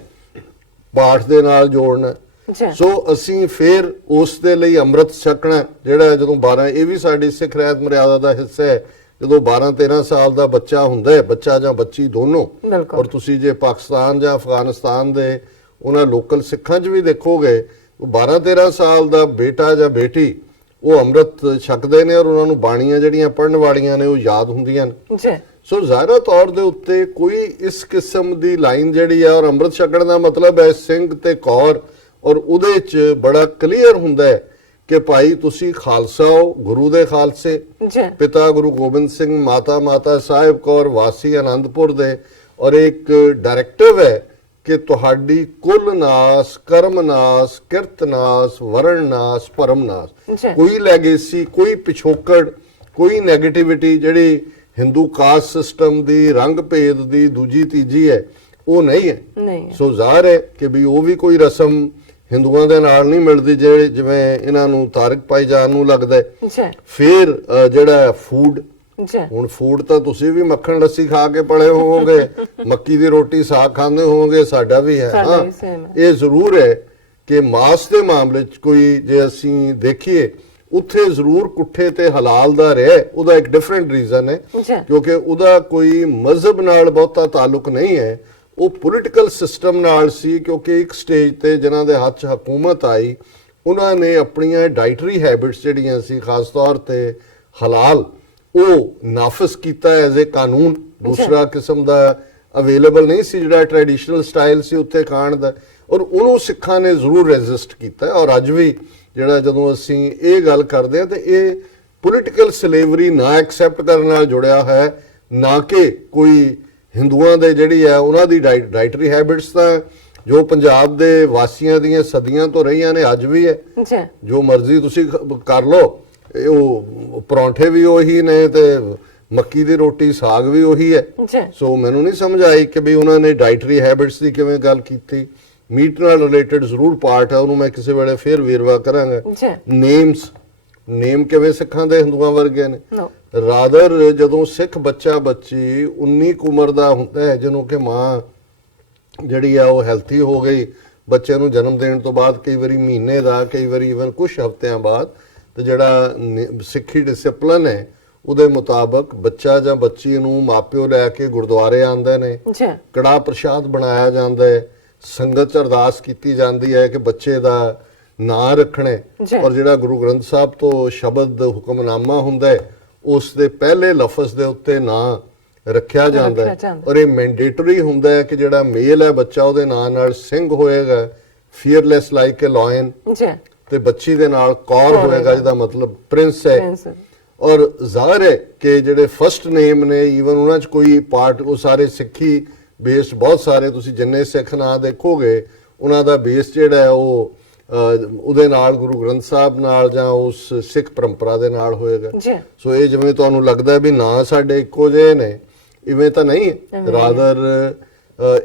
ਪਾਠ ਦੇ ਨਾਲ ਜੋੜਨਾ। ਜੀ ਸੋ ਅਸੀਂ ਫਿਰ ਉਸ ਦੇ ਲਈ ਅੰਮ੍ਰਿਤ ਛਕਣਾ, ਜਿਹੜਾ ਜਦੋਂ 12, ਇਹ ਵੀ ਸਾਡੀ ਸਿੱਖ ਰਹਿਤ ਮਰਿਆਦਾ ਦਾ ਹਿੱਸਾ ਹੈ। ਜਦੋਂ 12-13 ਸਾਲ ਦਾ ਬੱਚਾ ਹੁੰਦਾ ਹੈ, ਬੱਚਾ ਜਾਂ ਬੱਚੀ ਦੋਨੋਂ, ਬਿਲਕੁਲ। ਔਰ ਤੁਸੀਂ ਜੇ ਪਾਕਿਸਤਾਨ ਜਾਂ ਅਫਗਾਨਿਸਤਾਨ ਦੇ ਉਹਨਾਂ ਲੋਕਲ ਸਿੱਖਾਂ 'ਚ ਵੀ ਦੇਖੋਗੇ, 12-13 ਸਾਲ ਦਾ ਬੇਟਾ ਜਾਂ ਬੇਟੀ ਉਹ ਅੰਮ੍ਰਿਤ ਛਕਦੇ ਨੇ ਔਰ ਉਹਨਾਂ ਨੂੰ ਬਾਣੀਆਂ ਜਿਹੜੀਆਂ ਪੜ੍ਹਨ ਵਾਲੀਆਂ ਨੇ ਉਹ ਯਾਦ ਹੁੰਦੀਆਂ ਨੇ। ਜੀ ਸੋ ਜ਼ਾਹਿਰਾ ਤੌਰ ਦੇ ਉੱਤੇ ਕੋਈ ਇਸ ਕਿਸਮ ਦੀ ਲਾਈਨ ਜਿਹੜੀ ਆ, ਔਰ ਅੰਮ੍ਰਿਤ ਛਕਣ ਦਾ ਮਤਲਬ ਹੈ ਸਿੰਘ ਤੇ ਕੌਰ, ਔਰ ਉਹਦੇ 'ਚ ਬੜਾ ਕਲੀਅਰ ਹੁੰਦਾ ਹੈ ਕਿ ਭਾਈ ਤੁਸੀਂ ਖਾਲਸਾ ਹੋ, ਗੁਰੂ ਦੇ ਖਾਲਸੇ, ਜੀ ਪਿਤਾ ਗੁਰੂ ਗੋਬਿੰਦ ਸਿੰਘ, ਮਾਤਾ ਸਾਹਿਬ ਕੌਰ, ਵਾਸੀ ਆਨੰਦਪੁਰ ਦੇ, ਔਰ ਇੱਕ ਡਾਇਰੈਕਟਿਵ ਹੈ ਕਿ ਤੁਹਾਡੀ ਕੁਲ ਨਾਸ, ਕਰਮ ਨਾਸ, ਕਿਰਤ ਨਾਸ, ਵਰਣ ਨਾਸ, ਭਰਮ ਨਾਸ। ਜੀ ਕੋਈ ਲੈਗੇਸੀ, ਕੋਈ ਪਿਛੋਕੜ, ਕੋਈ ਨੈਗੇਟਿਵਿਟੀ ਜਿਹੜੀ ਹਿੰਦੂ ਕਾਸਟ ਸਿਸਟਮ ਦੀ, ਰੰਗ ਭੇਦ ਦੀ ਦੂਜੀ ਤੀਜੀ ਹੈ, ਉਹ ਨਹੀਂ ਹੈ। ਨਹੀਂ ਸੋ ਜ਼ਾਹਰ ਹੈ ਕਿ ਵੀ ਉਹ ਵੀ ਕੋਈ ਰਸਮ ਹਿੰਦੂਆਂ ਦੇ ਨਾਲ ਨਹੀਂ ਮਿਲਦੀ ਜਿਵੇਂ ਇਹਨਾਂ ਨੂੰ ਤਾਰਿਕ ਭਾਈਜਾਨ ਨੂੰ ਲੱਗਦਾ ਹੈ। ਜੀ ਫਿਰ ਜਿਹੜਾ ਫੂਡ, ਜੀ ਹੁਣ ਫੂਡ ਤਾਂ ਤੁਸੀਂ ਵੀ ਮੱਖਣ ਲੱਸੀ ਖਾ ਕੇ ਪੜੇ ਹੋਵੋਗੇ, ਮੱਕੀ ਦੀ ਰੋਟੀ ਸਾਗ ਖਾਂਦੇ ਹੋਵੋਗੇ, ਸਾਡਾ ਵੀ ਹੈ। ਸਾਡਾ ਹਾਂ, ਵੀ same ਹੈ। ਇਹ ਜ਼ਰੂਰ ਹੈ ਕਿ ਮਾਸ ਦੇ ਮਾਮਲੇ 'ਚ ਕੋਈ ਜੇ ਅਸੀਂ ਦੇਖੀਏ, ਉੱਥੇ ਜ਼ਰੂਰ ਕੁੱਠੇ ਤੇ ਹਲਾਲ ਦਾ ਰਿਹਾ, ਉਹਦਾ ਇੱਕ ਡਿਫਰੈਂਟ ਰੀਜ਼ਨ ਹੈ, ਜੀ ਕਿਉਂਕਿ ਉਹਦਾ ਕੋਈ ਮਜ਼ਹਬ ਨਾਲ ਬਹੁਤਾ ਤਾਲੁਕ ਨਹੀਂ ਹੈ, ਉਹ ਪੋਲੀਟੀਕਲ ਸਿਸਟਮ ਨਾਲ ਸੀ। ਕਿਉਂਕਿ ਇੱਕ ਸਟੇਜ ਤੇ ਜਿਨ੍ਹਾਂ ਦੇ ਹੱਥ 'ਚ ਹਕੂਮਤ ਆਈ, ਉਹਨਾਂ ਨੇ ਆਪਣੀਆਂ ਡਾਈਟਰੀ ਹੈਬਿਟਸ ਜਿਹੜੀਆਂ ਸੀ, ਖਾਸ ਤੌਰ ਤੇ ਹਲਾਲ, ਉਹ ਨਾਫਿਜ਼ ਕੀਤਾ ਐਜ਼ ਏ ਕਾਨੂੰਨ। ਦੂਸਰਾ ਕਿਸਮ ਦਾ ਅਵੇਲੇਬਲ ਨਹੀਂ ਸੀ ਜਿਹੜਾ ਟ੍ਰੈਡੀਸ਼ਨਲ ਸਟਾਈਲ ਸੀ ਉੱਥੇ ਖਾਣ ਦਾ, ਔਰ ਉਹਨੂੰ ਸਿੱਖਾਂ ਨੇ ਜ਼ਰੂਰ ਰੈਜ਼ਿਸਟ ਕੀਤਾ। ਔਰ ਅੱਜ ਵੀ ਜਿਹੜਾ ਜਦੋਂ ਅਸੀਂ ਇਹ ਗੱਲ ਕਰਦੇ ਹਾਂ ਤੇ ਇਹ ਪੋਲੀਟੀਕਲ ਸਲੇਵਰੀ ਨਾ ਐਕਸੈਪਟ ਕਰਨ ਨਾਲ ਜੁੜਿਆ ਹੈ, ਨਾ ਕਿ ਕੋਈ ਹਿੰਦੂਆਂ ਦੇ ਜਿਹੜੀ ਹੈ ਉਹਨਾਂ ਦੀ ਡਾਈਟਰੀ ਹੈਬਿਟਸ ਤਾਂ ਜੋ ਪੰਜਾਬ ਦੇ ਵਾਸੀਆਂ ਦੀਆਂ ਸਦੀਆਂ ਤੋਂ ਰਹੀਆਂ ਨੇ, ਅੱਜ ਵੀ ਹੈ। ਜੀ ਜੋ ਮਰਜ਼ੀ ਤੁਸੀਂ ਕਰ ਲਓ, ਉਹ ਪਰੌਂਠੇ ਵੀ ਉਹੀ ਨੇ ਤੇ ਮੱਕੀ ਦੀ ਰੋਟੀ ਸਾਗ ਵੀ ਉਹੀ ਹੈ। ਜੀ ਸੋ ਮੈਨੂੰ ਨਹੀਂ ਸਮਝ ਆਈ ਕਿ ਵੀ ਉਹਨਾਂ ਨੇ ਡਾਈਟਰੀ ਹੈਬਿਟਸ ਦੀ ਕਿਵੇਂ ਗੱਲ ਕੀਤੀ। ਮੀਟ ਨਾਲ ਰਿਲੇਟਡ ਜ਼ਰੂਰ ਪਾਰਟ ਹੈ, ਉਹਨੂੰ ਮੈਂ ਕਿਸੇ ਵੇਲੇ ਫੇਰ ਵੇਰਵਾ ਕਰਾਂਗਾ। ਜੀ ਨੇਮ ਕਿਵੇਂ ਸਿੱਖਾਂ ਦੇ ਹਿੰਦੂਆਂ ਵਰਗੇ ਨੇ। ਨੋ ਰਾਦਰ ਜਦੋਂ ਸਿੱਖ ਬੱਚਾ ਬੱਚੀ 19 ਕੁ ਉਮਰ ਦਾ ਹੁੰਦਾ ਹੈ, ਜਿਹਨੂੰ ਕਿ ਮਾਂ ਜਿਹੜੀ ਆ ਉਹ ਹੈਲਥੀ ਹੋ ਗਈ, ਬੱਚੇ ਨੂੰ ਜਨਮ ਦੇਣ ਤੋਂ ਬਾਅਦ ਕਈ ਵਾਰੀ ਮਹੀਨੇ ਦਾ, ਕਈ ਵਾਰੀ ਇਵਨ ਕੁਝ ਹਫ਼ਤਿਆਂ ਬਾਅਦ, ਤੇ ਜਿਹੜਾ ਸਿੱਖੀ ਡਿਸਪਲਿਨ ਹੈ ਉਹਦੇ ਮੁਤਾਬਕ ਬੱਚਾ ਜਾਂ ਬੱਚੀ ਨੂੰ ਮਾਪਿਓ ਲੈ ਕੇ ਗੁਰਦੁਆਰੇ ਆਉਂਦੇ ਨੇ, ਜੀ ਕੜਾਹ ਪ੍ਰਸ਼ਾਦ ਬਣਾਇਆ ਜਾਂਦਾ ਹੈ, ਸੰਗਤ 'ਚ ਅਰਦਾਸ ਕੀਤੀ ਜਾਂਦੀ ਹੈ ਕਿ ਬੱਚੇ ਦਾ ਨਾਂ ਰੱਖਣੇ, ਔਰ ਜਿਹੜਾ ਗੁਰੂ ਗ੍ਰੰਥ ਸਾਹਿਬ ਤੋਂ ਸ਼ਬਦ ਹੁਕਮਨਾਮਾ ਹੁੰਦਾ ਹੈ ਉਸ ਦੇ ਪਹਿਲੇ ਲਫ਼ਜ਼ ਦੇ ਉੱਤੇ ਨਾਂ ਰੱਖਿਆ ਜਾਂਦਾ ਹੈ। ਔਰ ਇਹ ਮੈਂਡੇਟਰੀ ਹੁੰਦਾ ਹੈ ਕਿ ਜਿਹੜਾ ਮੇਲ ਹੈ ਬੱਚਾ, ਉਹਦੇ ਨਾਂ ਨਾਲ ਸਿੰਘ ਹੋਏਗਾ, ਫੀਅਰਲੈਸ ਲਾਈਕ ਅ ਲਾਇਨ, ਜੀ ਤੇ ਬੱਚੀ ਦੇ ਨਾਲ ਕੌਰ ਹੋਏਗਾ, ਜਿਹਦਾ ਮਤਲਬ ਪ੍ਰਿੰਸ ਹੈ। ਔਰ ਜ਼ਾਹਰ ਹੈ ਕਿ ਜਿਹੜੇ ਫਸਟ ਨੇਮ ਨੇ, ਈਵਨ ਉਹਨਾਂ 'ਚ ਕੋਈ ਪਾਰਟ, ਉਹ ਸਾਰੇ ਸਿੱਖੀ ਬੇਸਡ, ਬਹੁਤ ਸਾਰੇ ਤੁਸੀਂ ਜਿੰਨੇ ਸਿੱਖ ਨਾਂ ਦੇਖੋਗੇ ਉਹਨਾਂ ਦਾ ਬੇਸ ਜਿਹੜਾ ਹੈ ਉਹ ਉਹਦੇ ਨਾਲ ਗੁਰੂ ਗ੍ਰੰਥ ਸਾਹਿਬ ਨਾਲ ਜਾਂ ਉਸ ਸਿੱਖ ਪਰੰਪਰਾ ਦੇ ਨਾਲ ਹੋਏਗਾ। ਸੋ ਇਹ ਜਿਵੇਂ ਤੁਹਾਨੂੰ ਲੱਗਦਾ ਵੀ ਨਾਂ ਸਾਡੇ ਇੱਕੋ ਜਿਹੇ ਨੇ, ਇਵੇਂ ਤਾਂ ਨਹੀਂ ਹੈ। ਰਾਦਰ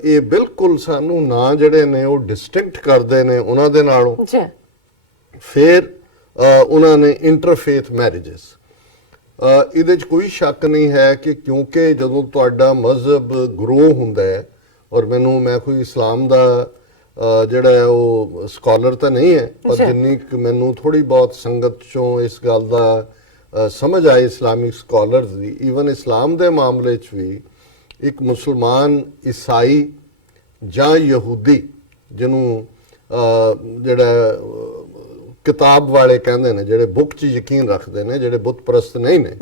ਇਹ ਬਿਲਕੁਲ ਸਾਨੂੰ ਨਾਂ ਜਿਹੜੇ ਨੇ ਉਹ ਡਿਸਟਿੰਕਟ ਕਰਦੇ ਨੇ ਉਹਨਾਂ ਦੇ ਨਾਲੋਂ। ਫਿਰ ਉਹਨਾਂ ਨੇ ਇੰਟਰਫੇਥ ਮੈਰਿਜਸ, ਇਹਦੇ 'ਚ ਕੋਈ ਸ਼ੱਕ ਨਹੀਂ ਹੈ ਕਿ ਕਿਉਂਕਿ ਜਦੋਂ ਤੁਹਾਡਾ ਮਜ਼ਹਬ ਗਰੋ ਹੁੰਦਾ ਹੈ, ਔਰ ਮੈਂ ਕੋਈ ਇਸਲਾਮ ਦਾ ਜਿਹੜਾ ਹੈ ਉਹ ਸਕਾਲਰ ਤਾਂ ਨਹੀਂ ਹੈ, ਪਰ ਜਿੰਨੀ ਕੁ ਮੈਨੂੰ ਥੋੜੀ ਬਹੁਤ ਸੰਗਤ ਚੋਂ ਇਸ ਗੱਲ ਦਾ ਸਮਝ ਆਈ ਇਸਲਾਮਿਕ ਸਕਾਲਰਸ ਦੀ, ਈਵਨ ਇਸਲਾਮ ਦੇ ਮਾਮਲੇ 'ਚ ਵੀ ਇੱਕ ਮੁਸਲਮਾਨ, ਈਸਾਈ ਜਾਂ ਯਹੂਦੀ ਜਿਹਨੂੰ ਜਿਹੜਾ ਕਿਤਾਬ ਵਾਲੇ ਕਹਿੰਦੇ ਨੇ, ਜਿਹੜੇ ਬੁੱਕ 'ਚ ਯਕੀਨ ਰੱਖਦੇ ਨੇ, ਜਿਹੜੇ ਬੁੱਤ ਪ੍ਰਸਤ ਨਹੀਂ ਨੇ,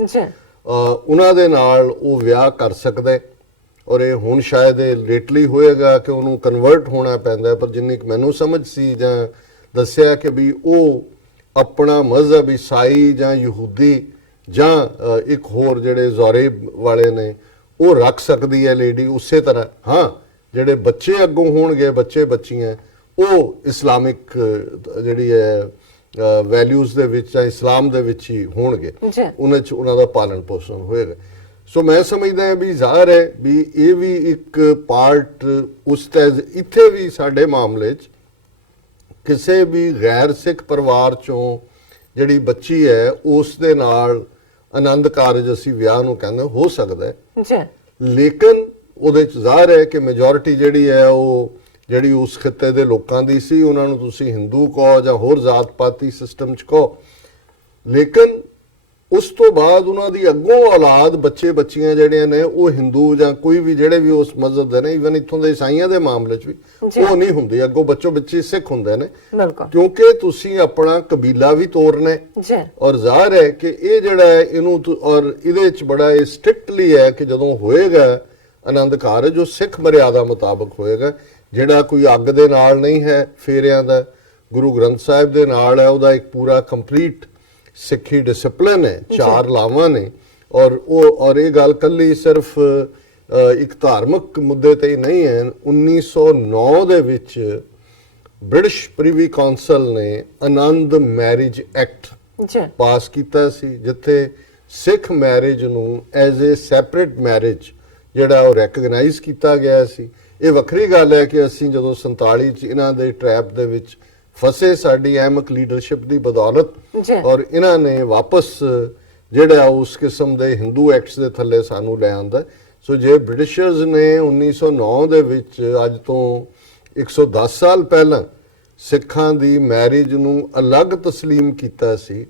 ਉਹਨਾਂ ਦੇ ਨਾਲ ਉਹ ਵਿਆਹ ਕਰ ਸਕਦਾ। ਔਰ ਇਹ ਹੁਣ ਸ਼ਾਇਦ ਇਹ ਲੇਟਲੀ ਹੋਏਗਾ ਕਿ ਉਹਨੂੰ ਕਨਵਰਟ ਹੋਣਾ ਪੈਂਦਾ, ਪਰ ਜਿੰਨੀ ਕੁ ਮੈਨੂੰ ਸਮਝ ਸੀ ਜਾਂ ਦੱਸਿਆ ਕਿ ਵੀ ਉਹ ਆਪਣਾ ਮਜ਼ਹਬ ਈਸਾਈ ਜਾਂ ਯਹੂਦੀ ਜਾਂ ਇੱਕ ਹੋਰ ਜਿਹੜੇ ਜ਼ੋਰੇਬ ਵਾਲੇ ਨੇ ਉਹ ਰੱਖ ਸਕਦੀ ਹੈ ਲੇਡੀ ਉਸੇ ਤਰ੍ਹਾਂ। ਹਾਂ, ਜਿਹੜੇ ਬੱਚੇ ਅੱਗੋਂ ਹੋਣਗੇ, ਬੱਚੇ ਬੱਚੀਆਂ, ਉਹ ਇਸਲਾਮਿਕ ਜਿਹੜੀ ਹੈ ਵੈਲਿਊਜ਼ ਦੇ ਵਿੱਚ ਜਾਂ ਇਸਲਾਮ ਦੇ ਵਿੱਚ ਹੀ ਹੋਣਗੇ, ਉਹਨਾਂ 'ਚ ਉਹਨਾਂ ਦਾ ਪਾਲਣ ਪੋਸ਼ਣ ਹੋਏਗਾ। ਸੋ ਮੈਂ ਸਮਝਦਾ ਹਾਂ ਵੀ ਜ਼ਾਹਰ ਹੈ ਵੀ ਇਹ ਵੀ ਇੱਕ ਪਾਰਟ ਉਸ ਤਹਿ ਇੱਥੇ ਵੀ ਸਾਡੇ ਮਾਮਲੇ 'ਚ ਕਿਸੇ ਵੀ ਗੈਰ ਸਿੱਖ ਪਰਿਵਾਰ ਚੋਂ ਜਿਹੜੀ ਬੱਚੀ ਹੈ ਉਸ ਦੇ ਨਾਲ ਆਨੰਦ ਕਾਰਜ ਅਸੀਂ ਵਿਆਹ ਨੂੰ ਕਹਿੰਦੇ ਹੋ ਸਕਦਾ ਹੈ, ਲੇਕਿਨ ਉਹਦੇ 'ਚ ਜ਼ਾਹਰ ਹੈ ਕਿ ਮੈਜੋਰਿਟੀ ਜਿਹੜੀ ਹੈ ਉਹ ਜਿਹੜੀ ਉਸ ਖਿੱਤੇ ਦੇ ਲੋਕਾਂ ਦੀ ਸੀ, ਉਹਨਾਂ ਨੂੰ ਤੁਸੀਂ ਹਿੰਦੂ ਕਹੋ ਜਾਂ ਹੋਰ ਜ਼ਾਤ ਪਾਤੀ ਸਿਸਟਮ 'ਚ ਕਹੋ, ਲੇਕਿਨ ਉਸ ਤੋਂ ਬਾਅਦ ਉਹਨਾਂ ਦੀ ਅੱਗੋਂ ਔਲਾਦ, ਬੱਚੇ ਬੱਚੀਆਂ ਜਿਹੜੀਆਂ ਨੇ ਉਹ ਹਿੰਦੂ ਜਾਂ ਕੋਈ ਵੀ ਜਿਹੜੇ ਵੀ ਉਸ ਮਜ਼ਹਬ ਦੇ ਨੇ, ਈਵਨ ਇੱਥੋਂ ਦੇ ਈਸਾਈਆਂ ਦੇ ਮਾਮਲੇ 'ਚ ਵੀ ਉਹ ਨਹੀਂ ਹੁੰਦੀ, ਅੱਗੋਂ ਬੱਚੋ ਬੱਚੇ ਸਿੱਖ ਹੁੰਦੇ ਨੇ, ਕਿਉਂਕਿ ਤੁਸੀਂ ਆਪਣਾ ਕਬੀਲਾ ਵੀ ਤੋੜਨਾ ਹੈ। ਔਰ ਜ਼ਾਹਰ ਹੈ ਕਿ ਇਹ ਜਿਹੜਾ ਹੈ ਇਹਨੂੰ ਔਰ ਇਹਦੇ 'ਚ ਬੜਾ ਇਹ ਸਟ੍ਰਿਕਟਲੀ ਹੈ ਕਿ ਜਦੋਂ ਹੋਏਗਾ ਆਨੰਦ ਕਾਰਜ ਉਹ ਸਿੱਖ ਮਰਿਆਦਾ ਮੁਤਾਬਕ ਹੋਏਗਾ, ਜਿਹੜਾ ਕੋਈ ਅੱਗ ਦੇ ਨਾਲ ਨਹੀਂ ਹੈ ਫੇਰਿਆਂ ਦਾ, ਗੁਰੂ ਗ੍ਰੰਥ ਸਾਹਿਬ ਦੇ ਨਾਲ ਹੈ, ਉਹਦਾ ਇੱਕ ਪੂਰਾ ਕੰਪਲੀਟ ਸਿੱਖੀ ਡਿਸਪਲਿਨ ਹੈ, 4 ਲਾਵਾਂ ਨੇ। ਔਰ ਇਹ ਗੱਲ ਕੱਲੀ ਸਿਰਫ ਇੱਕ ਧਾਰਮਿਕ ਮੁੱਦੇ ਤੇ ਹੀ ਨਹੀਂ ਹੈ। 1909 ਦੇ ਵਿੱਚ ਬ੍ਰਿਟਿਸ਼ ਪ੍ਰੀਵੀ ਕਾਉਂਸਲ ਨੇ ਆਨੰਦ ਮੈਰਿਜ ਐਕਟ ਪਾਸ ਕੀਤਾ ਸੀ, ਜਿੱਥੇ ਸਿੱਖ ਮੈਰਿਜ ਨੂੰ ਐਜ਼ ਏ ਸੈਪਰੇਟ ਮੈਰਿਜ ਜਿਹੜਾ ਉਹ ਰੈਕਗਨਾਈਜ਼ ਕੀਤਾ ਗਿਆ ਸੀ। ਇਹ ਵੱਖਰੀ ਗੱਲ ਹੈ ਕਿ ਅਸੀਂ ਜਦੋਂ 47 ਚ ਇਹਨਾਂ ਦੇ ਟ੍ਰੈਪ ਦੇ ਵਿੱਚ ਫਸੇ, ਸਾਡੀ ਅਹਿਮਕ ਲੀਡਰਸ਼ਿਪ ਦੀ ਬਦੌਲਤ, ਔਰ ਇਹਨਾਂ ਨੇ ਵਾਪਸ ਜਿਹੜਾ ਉਸ ਕਿਸਮ ਦੇ ਹਿੰਦੂ ਐਕਟਸ ਦੇ ਥੱਲੇ ਸਾਨੂੰ ਲੈ ਆਂਦਾ। ਸੋ ਜੇ ਬ੍ਰਿਟਿਸ਼ਰਸ ਨੇ 1909 ਦੇ ਵਿੱਚ ਅੱਜ ਤੋਂ 110 ਸਾਲ ਪਹਿਲਾਂ ਸਿੱਖਾਂ ਦੀ ਮੈਰਿਜ ਨੂੰ ਅਲੱਗ ਤਸਲੀਮ ਕੀਤਾ ਸੀ,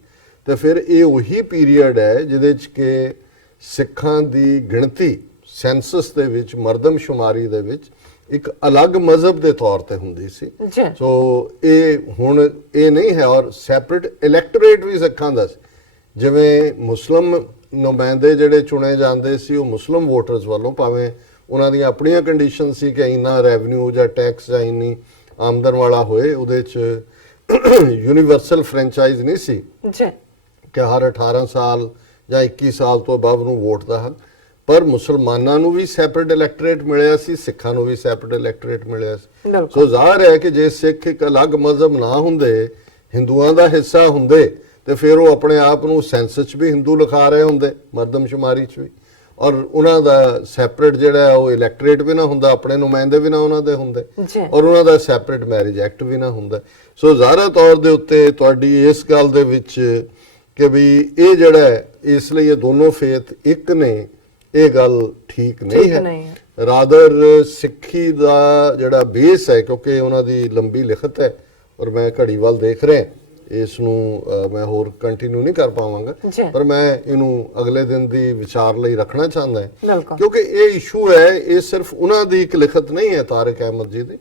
ਤੇ ਫਿਰ ਇਹ ਉਹੀ ਪੀਰੀਅਡ ਹੈ ਜਿਹਦੇ 'ਚ ਕਿ ਸਿੱਖਾਂ ਦੀ ਗਿਣਤੀ ਸੈਂਸਸ ਦੇ ਵਿੱਚ, ਮਰਦਮਸ਼ੁਮਾਰੀ ਦੇ ਵਿੱਚ ਇੱਕ ਅਲੱਗ ਮਜ਼ਹਬ ਦੇ ਤੌਰ ਤੇ ਹੁੰਦੀ ਸੀ। ਸੋ ਇਹ ਹੁਣ ਇਹ ਨਹੀਂ ਹੈ। ਔਰ ਸੈਪਰੇਟ ਇਲੈਕਟੋਰੇਟ ਵੀ ਸਿੱਖਾਂ ਦਾ ਸੀ, ਜਿਵੇਂ ਮੁਸਲਮ ਨੁਮਾਇੰਦੇ ਜਿਹੜੇ ਚੁਣੇ ਜਾਂਦੇ ਸੀ ਉਹ ਮੁਸਲਮ ਵੋਟਰਸ ਵੱਲੋਂ, ਭਾਵੇਂ ਉਹਨਾਂ ਦੀਆਂ ਆਪਣੀਆਂ ਕੰਡੀਸ਼ਨ ਸੀ ਕਿ ਇੰਨਾ ਰੈਵਨਿਊ ਜਾਂ ਟੈਕਸ ਜਾਂ ਇੰਨੀ ਆਮਦਨ ਵਾਲਾ ਹੋਏ, ਉਹਦੇ 'ਚ ਯੂਨੀਵਰਸਲ ਫਰੈਂਚਾਈਜ਼ ਨਹੀਂ ਸੀ ਕਿ ਹਰ 18 ਸਾਲ ਜਾਂ 21 ਸਾਲ ਤੋਂ ਅਬਵ ਨੂੰ ਵੋਟ ਦਾ ਹੱਕ, ਪਰ ਮੁਸਲਮਾਨਾਂ ਨੂੰ ਵੀ ਸੈਪਰੇਟ ਇਲੈਕਟੋਰੇਟ ਮਿਲਿਆ ਸੀ, ਸਿੱਖਾਂ ਨੂੰ ਵੀ ਸੈਪਰੇਟ ਇਲੈਕਟੋਰੇਟ ਮਿਲਿਆ ਸੀ। ਸੋ ਜ਼ਾਹਰ ਹੈ ਕਿ ਜੇ ਸਿੱਖ ਇੱਕ ਅਲੱਗ ਮਜ਼ਹਬ ਨਾ ਹੁੰਦੇ, ਹਿੰਦੂਆਂ ਦਾ ਹਿੱਸਾ ਹੁੰਦੇ, ਤੇ ਫਿਰ ਉਹ ਆਪਣੇ ਆਪ ਨੂੰ ਸੈਂਸਸ 'ਚ ਵੀ ਹਿੰਦੂ ਲਿਖਾ ਰਹੇ ਹੁੰਦੇ, ਮਰਦਮਸ਼ੁਮਾਰੀ 'ਚ ਵੀ, ਔਰ ਉਹਨਾਂ ਦਾ ਸੈਪਰੇਟ ਜਿਹੜਾ ਉਹ ਇਲੈਕਟੋਰੇਟ ਵੀ ਨਾ ਹੁੰਦਾ, ਆਪਣੇ ਨੁਮਾਇੰਦੇ ਵੀ ਨਾ ਉਹਨਾਂ ਦੇ ਹੁੰਦੇ, ਔਰ ਉਹਨਾਂ ਦਾ ਸੈਪਰੇਟ ਮੈਰਿਜ ਐਕਟ ਵੀ ਨਾ ਹੁੰਦਾ। ਸੋ ਜ਼ਾਹਰਾ ਤੌਰ ਦੇ ਉੱਤੇ ਤੁਹਾਡੀ ਇਸ ਗੱਲ ਦੇ ਵਿੱਚ ਕਿ ਵੀ ਇਹ ਜਿਹੜਾ ਹੈ, ਇਸ ਲਈ ਇਹ ਦੋਨੋਂ ਫੇਥ ਇੱਕ ਨੇ, ਇਹ ਗੱਲ ਠੀਕ ਨਹੀਂ ਹੈ। ਰਾਦਰ ਸਿੱਖੀ ਦਾ ਜਿਹੜਾ ਬੇਸ ਹੈ, ਕਿਉਂਕਿ ਉਹਨਾਂ ਦੀ ਲੰਬੀ ਲਿਖਤ ਹੈ ਔਰ ਮੈਂ ਘੜੀ ਵੱਲ ਦੇਖ ਰਿਹਾ, ਇਸ ਨੂੰ ਮੈਂ ਹੋਰ ਕੰਟੀਨਿਊ ਨਹੀਂ ਕਰ ਪਾਵਾਂਗਾ, ਪਰ ਮੈਂ ਇਹਨੂੰ ਅਗਲੇ ਦਿਨ ਦੀ ਵਿਚਾਰ ਲਈ ਰੱਖਣਾ ਚਾਹੁੰਦਾ ਹਾਂ, ਕਿਉਂਕਿ ਇਹ ਇਸ਼ੂ ਹੈ, ਇਹ ਸਿਰਫ ਉਹਨਾਂ ਦੀ ਇੱਕ ਲਿਖਤ ਨਹੀਂ ਹੈ ਤਾਰਿਕ ਅਹਿਮਦ ਜੀ ਦੀ,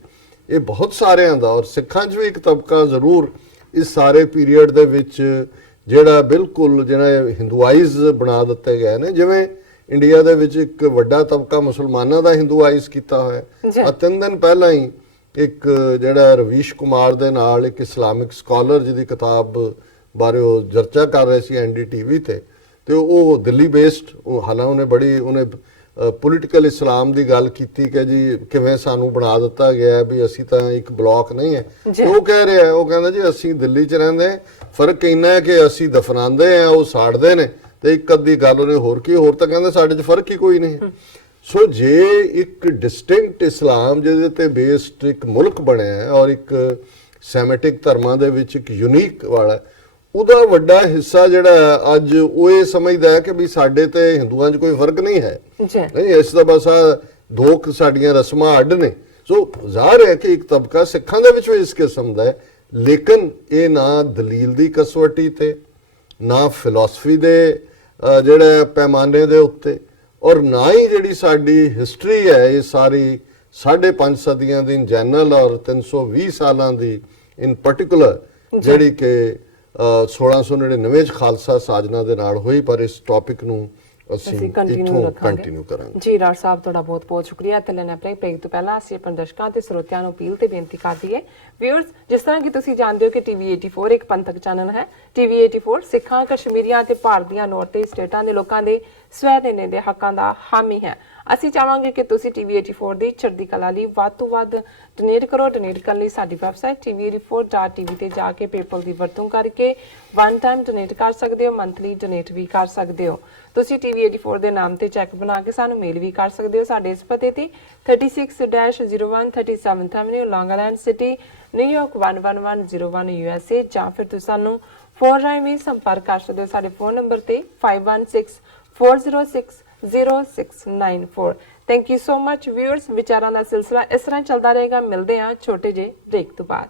ਇਹ ਬਹੁਤ ਸਾਰਿਆਂ ਦਾ। ਔਰ ਸਿੱਖਾਂ 'ਚ ਵੀ ਇੱਕ ਤਬਕਾ ਜ਼ਰੂਰ ਇਸ ਸਾਰੇ ਪੀਰੀਅਡ ਦੇ ਵਿੱਚ ਜਿਹੜਾ ਬਿਲਕੁਲ ਜਿਹੜਾ ਹਿੰਦੂਆਈਜ਼ ਬਣਾ ਦਿੱਤੇ ਗਏ ਨੇ, ਜਿਵੇਂ ਇੰਡੀਆ ਦੇ ਵਿੱਚ ਇੱਕ ਵੱਡਾ ਤਬਕਾ ਮੁਸਲਮਾਨਾਂ ਦਾ ਹਿੰਦੂਆਈਜ਼ ਕੀਤਾ ਹੋਇਆ। 3 ਦਿਨ ਪਹਿਲਾਂ ਹੀ ਇੱਕ ਜਿਹੜਾ ਰਵੀਸ਼ ਕੁਮਾਰ ਦੇ ਨਾਲ ਇੱਕ ਇਸਲਾਮਿਕ ਸਕਾਲਰ ਜਿਹਦੀ ਕਿਤਾਬ ਬਾਰੇ ਉਹ ਚਰਚਾ ਕਰ ਰਹੇ ਸੀ NDTV ਤੇ ਉਹ ਦਿੱਲੀ ਬੇਸਡ, ਹਾਲਾਂਕਿ ਉਹਨੇ ਪੋਲੀਟੀਕਲ ਇਸਲਾਮ ਦੀ ਗੱਲ ਕੀਤੀ ਕਿ ਜੀ ਕਿਵੇਂ ਸਾਨੂੰ ਬਣਾ ਦਿੱਤਾ ਗਿਆ ਵੀ ਅਸੀਂ ਤਾਂ ਇੱਕ ਬਲਾਕ ਨਹੀਂ ਹੈ। ਉਹ ਕਹਿ ਰਿਹਾ, ਉਹ ਕਹਿੰਦਾ ਜੀ ਅਸੀਂ ਦਿੱਲੀ 'ਚ ਰਹਿੰਦੇ, ਫਰਕ ਇੰਨਾ ਹੈ ਕਿ ਅਸੀਂ ਦਫਨਾਉਂਦੇ ਆ, ਉਹ ਸਾੜਦੇ ਨੇ, ਤੇ ਇੱਕ ਅੱਧੀ ਗੱਲ ਉਹਨੇ ਹੋਰ ਤਾਂ ਕਹਿੰਦਾ ਸਾਡੇ 'ਚ ਫਰਕ ਹੀ ਕੋਈ ਨਹੀਂ। ਸੋ ਜੇ ਇੱਕ ਡਿਸਟਿੰਕਟ ਇਸਲਾਮ ਜਿਹਦੇ ਤੇ ਬੇਸਡ ਇੱਕ ਮੁਲਕ ਬਣਿਆ ਹੈ ਔਰ ਇੱਕ ਸੈਮੈਟਿਕ ਧਰਮਾਂ ਦੇ ਵਿੱਚ ਇੱਕ ਯੂਨੀਕ ਵਾਲਾ, ਉਹਦਾ ਵੱਡਾ ਹਿੱਸਾ ਜਿਹੜਾ ਅੱਜ ਉਹ ਇਹ ਸਮਝਦਾ ਹੈ ਕਿ ਵੀ ਸਾਡੇ ਤੇ ਹਿੰਦੂਆਂ 'ਚ ਕੋਈ ਫਰਕ ਨਹੀਂ ਹੈ, ਨਹੀਂ ਇਸ ਦਾ ਬਸ ਦੋ ਕੁ ਸਾਡੀਆਂ ਰਸਮਾਂ ਅੱਡ ਨੇ। ਸੋ ਜ਼ਾਹਰ ਹੈ ਕਿ ਇੱਕ ਤਬਕਾ ਸਿੱਖਾਂ ਦੇ ਵਿੱਚ ਵੀ ਇਸ ਕਿਸਮ ਦਾ ਹੈ, ਲੇਕਿਨ ਇਹ ਨਾ ਦਲੀਲ ਦੀ ਕਸਵੱਟੀ ਤੇ, ਨਾ ਫਿਲਾਸਫੀ ਦੇ ਜਿਹੜੇ ਪੈਮਾਨੇ ਦੇ ਉੱਤੇ, ਔਰ ਨਾ ਹੀ ਜਿਹੜੀ ਸਾਡੀ ਹਿਸਟਰੀ ਹੈ ਇਹ ਸਾਰੀ 5.5 ਸਦੀਆਂ ਦੀ ਇਨ ਜਨਰਲ ਔਰ 320 ਸਾਲਾਂ ਦੀ ਇਨ ਪਾਰਟਿਕੂਲਰ ਜਿਹੜੀ ਕਿ 1699 ਚ ਖਾਲਸਾ ਸਾਜਨਾ ਦੇ ਨਾਲ ਹੋਈ। ਪਰ ਇਸ ਟੌਪਿਕ ਨੂੰ ਅਸੀਂ ਕੰਟੀਨਿਊ ਕਰਾਂਗੇ। ਜੀ ਡਾਕਟਰ ਸਾਹਿਬ, ਤੁਹਾਡਾ ਬਹੁਤ ਬਹੁਤ ਸ਼ੁਕਰੀਆ। ਤੇ ਲੈਣਾ ਆਪਣੇ ਬ੍ਰੇਕ ਤੋਂ ਪਹਿਲਾਂ ਅਸੀਂ ਆਪਣੇ ਦਰਸ਼ਕਾਂ ਤੇ ਸਰੋਤਿਆਂ ਨੂੰ ਅਪੀਲ ਤੇ ਬੇਨਤੀ ਕਰ ਦਈਏ, ਵਿਊਅਰਸ, ਜਿਸ ਤਰ੍ਹਾਂ ਕਿ ਤੁਸੀਂ ਜਾਣਦੇ ਹੋ ਕਿ ਟੀਵੀ 84 ਇੱਕ ਪੰਥਕ ਚੈਨਲ ਹੈ। ਟੀਵੀ 84 ਸਿੱਖਾਂ, ਕਸ਼ਮੀਰੀਆਂ ਤੇ ਭਾਰਤ ਦੀਆਂ ਨੌਰਥ ਸਟੇਟਾਂ ਦੇ ਲੋਕਾਂ ਦੇ ਸਵੈ ਨਿਰਣੇ ਦੇ ਹੱਕਾਂ ਦਾ ਹਾਮੀ ਹੈ। ਅਸੀਂ ਚਾਹਾਂਗੇ ਕਿ ਤੁਸੀਂ ਟੀਵੀ 84 ਦੀ ਚੜ੍ਹਦੀ ਕਲਾ ਲਈ ਵੱਧ ਤੋਂ ਵੱਧ ਡੋਨੇਟ ਕਰੋ। ਡੋਨੇਟ ਕਰਨ ਲਈ ਸਾਡੀ ਵੈਬਸਾਈਟ tv84.tv ਤੇ ਜਾ ਕੇ ਪੇਪਲ ਦੀ ਵਰਤੋਂ ਕਰਕੇ ਵਨ ਟਾਈਮ ਡੋਨੇਟ ਕਰ ਸਕਦੇ ਹੋ, ਮੰਥਲੀ ਡੋਨੇਟ ਵੀ ਕਰ ਸਕਦੇ ਹੋ। ਤੁਸੀਂ ਟੀਵੀ 84 ਦੇ ਨਾਮ ਤੇ ਚੈੱਕ ਬਣਾ ਕੇ ਸਾਨੂੰ ਮੇਲ ਵੀ ਕਰ ਸਕਦੇ ਹੋ ਸਾਡੇ ਇਸ ਪਤੇ ਤੇ 36-01 37th Avenue, Long Island City, New York 11101 USA, ਜਾਂ ਫਿਰ ਤੁਸੀਂ ਸਾਨੂੰ ਫੋਨ ਰਾਹੀਂ ਵੀ ਸੰਪਰਕ ਕਰ ਸਕਦੇ ਹੋ ਸਾਡੇ ਫੋਨ ਨੰਬਰ ਤੇ 5164060694। Thank you so much viewers. ਵਿਚਾਰਾਂ ਦਾ ਸਿਲਸਿਲਾ ਇਸ ਤਰ੍ਹਾਂ ਚੱਲਦਾ ਰਹੇਗਾ। ਮਿਲਦੇ ਹਾਂ ਛੋਟੇ ਜਿਹੇ ਬ੍ਰੇਕ ਤੋਂ ਬਾਅਦ।